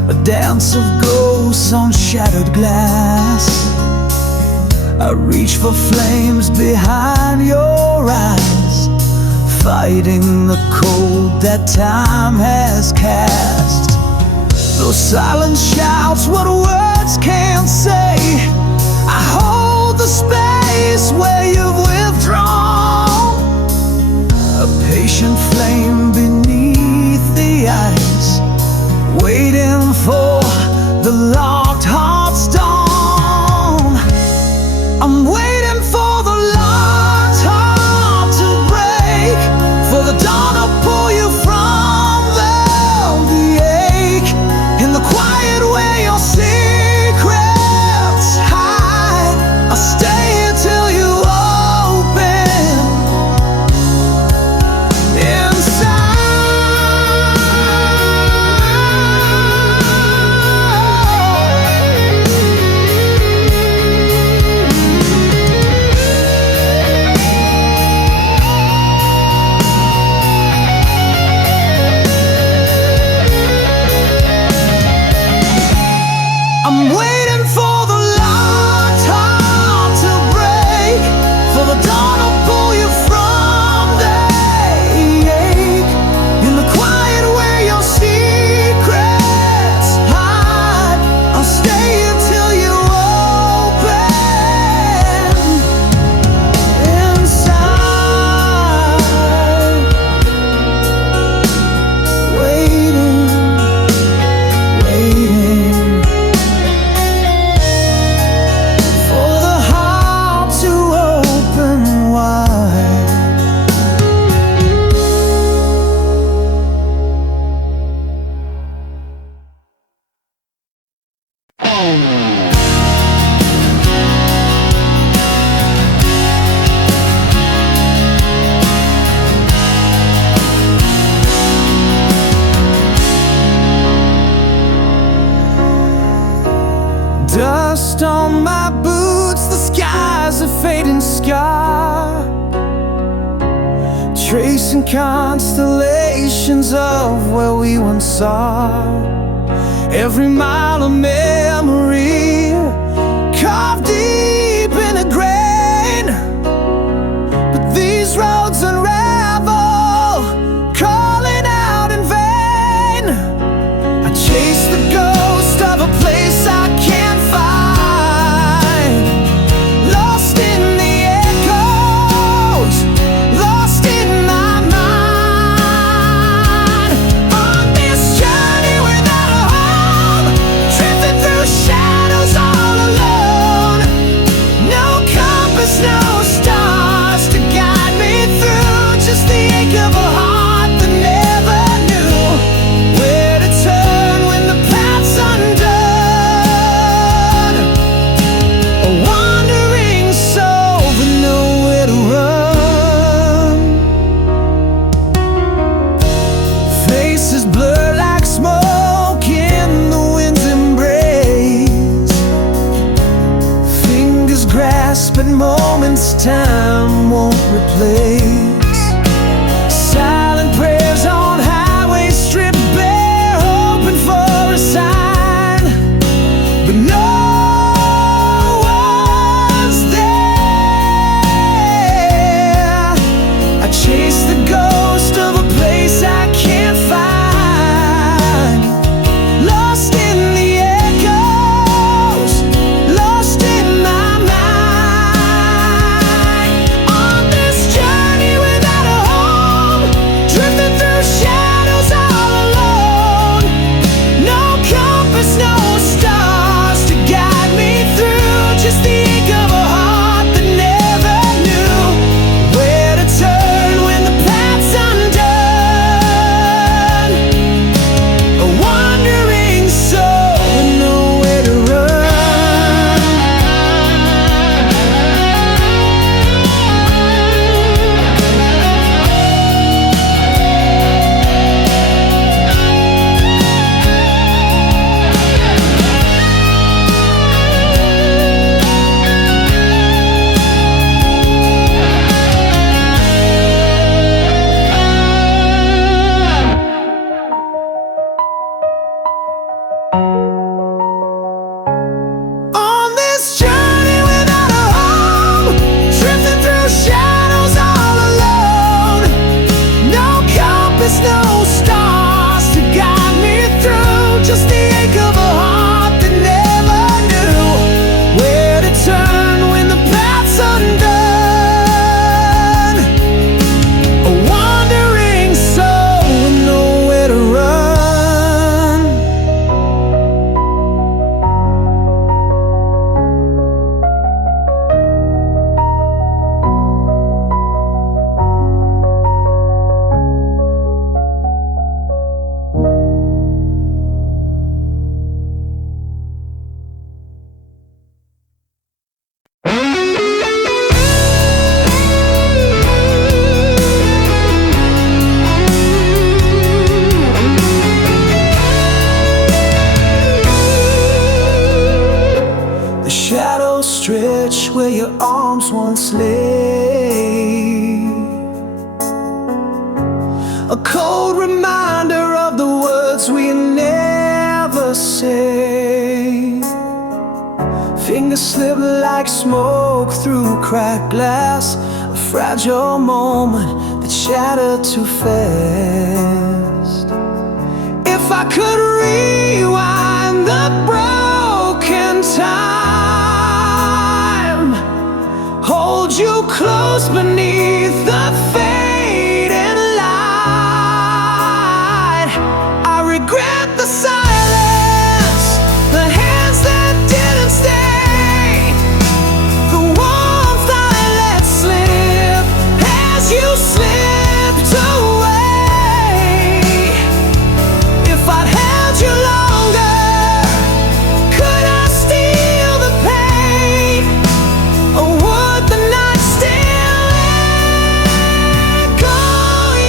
a dance of ghosts on shattered glass. I reach for flames behind your eyes, fighting the cold that time has cast. Those silent shouts, what words can't say. I hold the space where you've withdrawn, a patient flame beneath the ice, waiting for the locked heart's dawn. I'm waiting for the locked heart to break, for the dawn to pull you from the ache, in the quiet where your secrets hide. I'll stay here till you open inside. I'm waiting for the locked heart to break, for the dawn to pull you from the ache, in the quiet where your secrets hide. I'll stay here till you open inside, waiting, waiting for the heart to open wide. Dust on my boots, the sky's a fading scar, tracing constellations of where we once are. Every mile of memory carved deep in a grain. But these roads unravel, calling out in vain. I chase the ghost of a place I can't find, lost in the echoes, lost in my mind. On this journey without a home, drifting through shadows all alone. No compass, no stars to guide me through, just the ache of a heart that never knew where to turn when the path's undone. A wandering soul with nowhere to run. Faces blur like smoke in the wind's embrace. Fingers grasp at moments time won't replace. Silent prayers on highways stripped bare, hoping for a sign, but no one's there. I chase the ghost of a place I can't find, lost in the echoes, lost in my mind. On this journey without a home, drifting through shadows all alone. No compass, no stars to guide me through, just the ache of a heart that never knew where to turn when the path's undone. A wandering soul with nowhere to run. On this journey without a home, drifting through shadows all alone. No compass, no stars to guide me through, just the ache of a heart that never knew where to turn when the path's undone. A wandering soul with nowhere to run. The shadows stretch where your arms once lay, a cold reminder of the words we never say. Fingers slip like smoke through cracked glass, a fragile moment that shattered too fast. If I could rewind the broken time, hold you close beneath the fading light. I regret the silence, the hands that didn't stay, the warmth I let slip as you slipped away. If I'd held you longer, could I steal the pain, or would the night still echo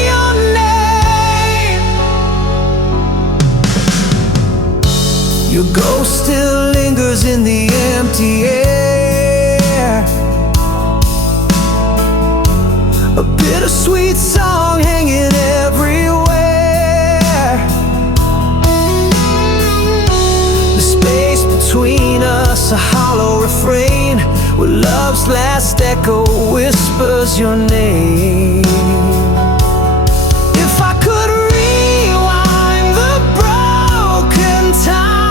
your name? Your ghost still lingers in the empty air, a bittersweet song hanging everywhere. a hollow refrain where love's last echo whispers your name. If I could rewind the broken time,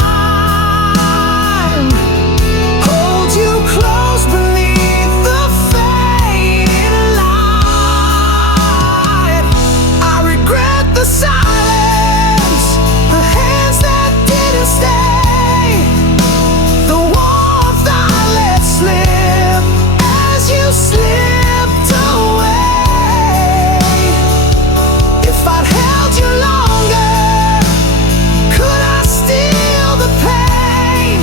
hold you close beneath the fading light, I regret the silence, the hands that didn't stay, the warmth I let slip as you slipped away. If I'd held you longer, could I steal the pain,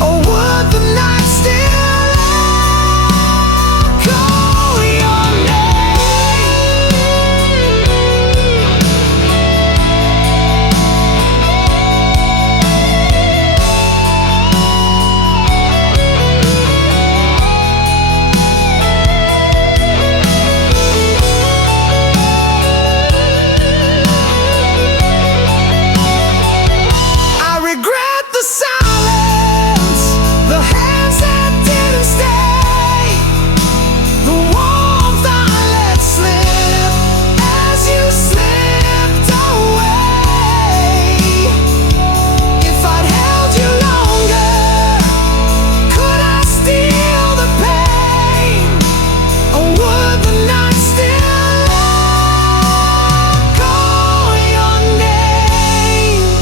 or would the night still echo your name? I regret the silence, the hands that didn't stay, the warmth I let slip as you slipped away. If I'd held you longer, could I steal the pain, or would the night still echo your name?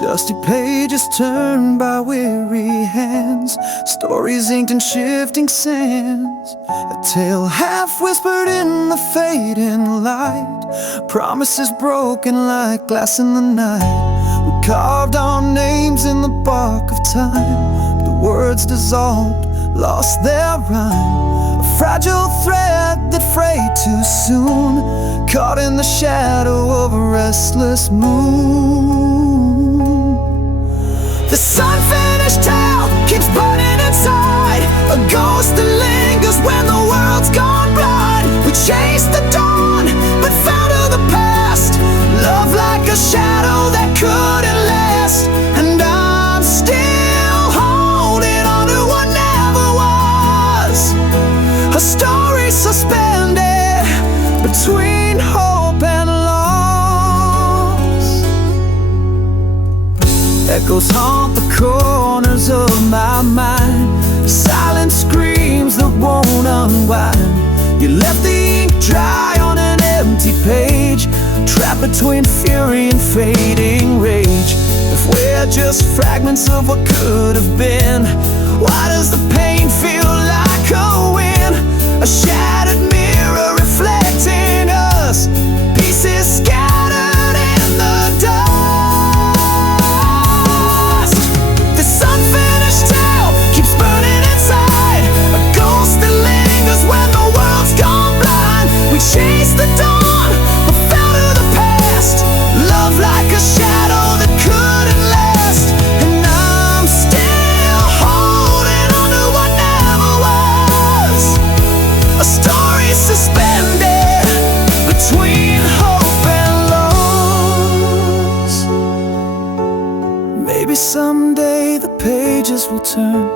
Dusty pages turned by weary hands, stories inked in shifting sands, a tale half whispered in the fading light, promises broken like glass in the night. We carved our names in the bark of time, the words dissolved, lost their rhyme, a fragile thread that frayed too soon, caught in the shadow of a restless moon. This unfinished tale keeps burning inside, a ghost that lingers when the world's gone blind. We chased the dawn, but fell to the past, love like a shadow that couldn't last. And I'm still holding on to what never was, a story suspended between hope and loss. Echoes haunt the corners of my mind, silent screams that won't unwind. You left the ink dry on an empty page, trapped between fury and fading rage. If we're just fragments of what could have been, why does the pain feel like a win? A shattered mirror reflecting us, pieces scattered in the dust. This unfinished tale keeps burning inside, a ghost that lingers when the world's gone blind. We chased the dawn, but fell to the past, love like a shadow that couldn't last. And I'm still holding on to what never was, a story suspended between hope and loss. Maybe someday the pages will turn,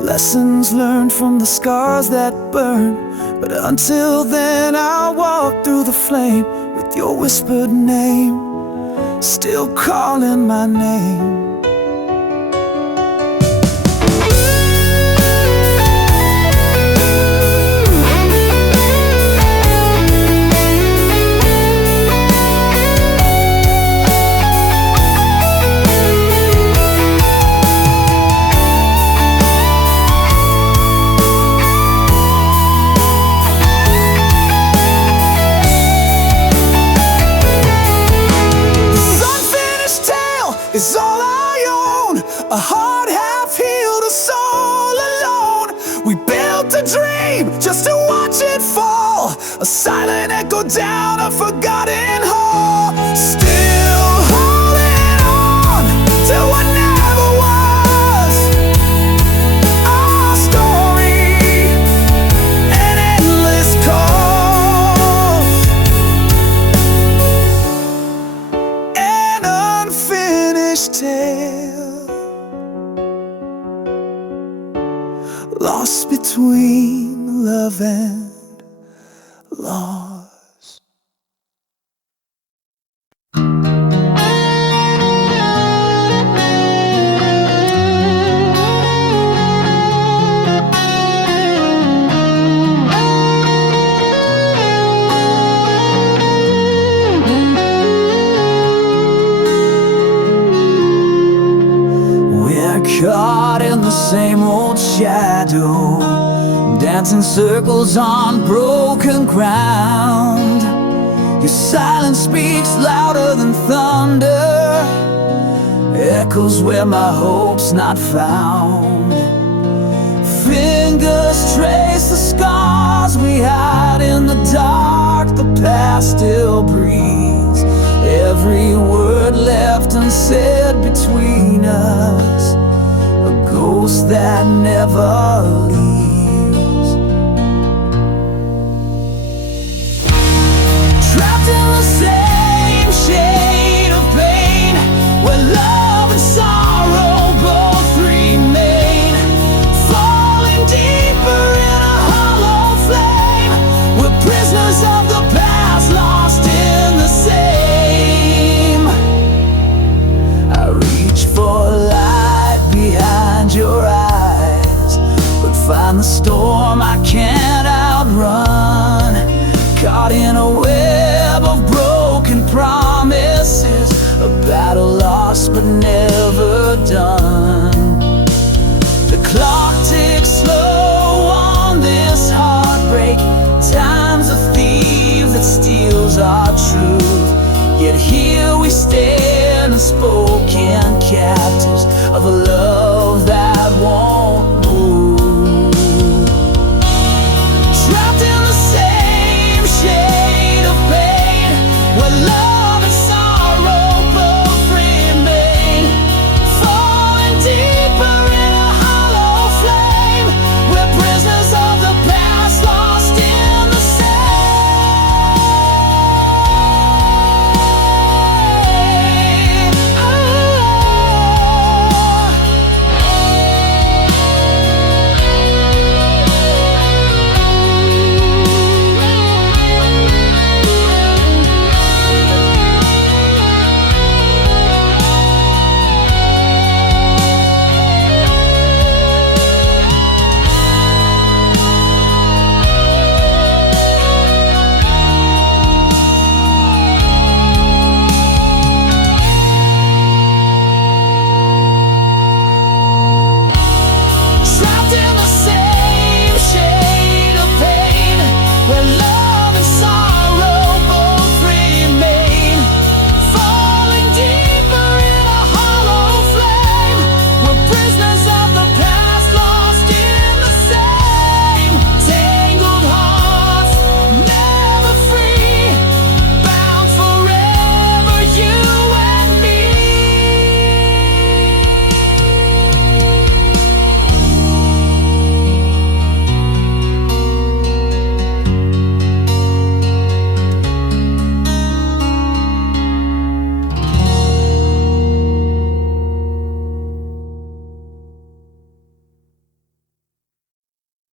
lessons learned from the scars that burn. But until then I'll walk through the flame with your whispered name still calling my name. Is all I own, a heart half healed, a a silent echo down a forgotten hall. Still holding on to what never was. Our story, an endless call, an unfinished tale, lost between love and loss. We're caught in the same old shadow, dancing circles on broken ground. Your silence speaks louder than thunder, echoes where my hope's not found. Fingers trace the scars we hide in the dark. The past still breathes, every word left unsaid between us, a ghost that never leaves. Trapped in the same shade of pain, where love and sorrow both remain. Falling deeper in a hollow flame, we're prisoners of the past, lost in the same. I reach for light behind your eyes, but find the storm I can't outrun. Caught in a web of broken promises, a battle lost but never done. The clock ticks slow on this heartbreak. Time's a thief that steals our truth, yet here we stand, unspoken captives of a love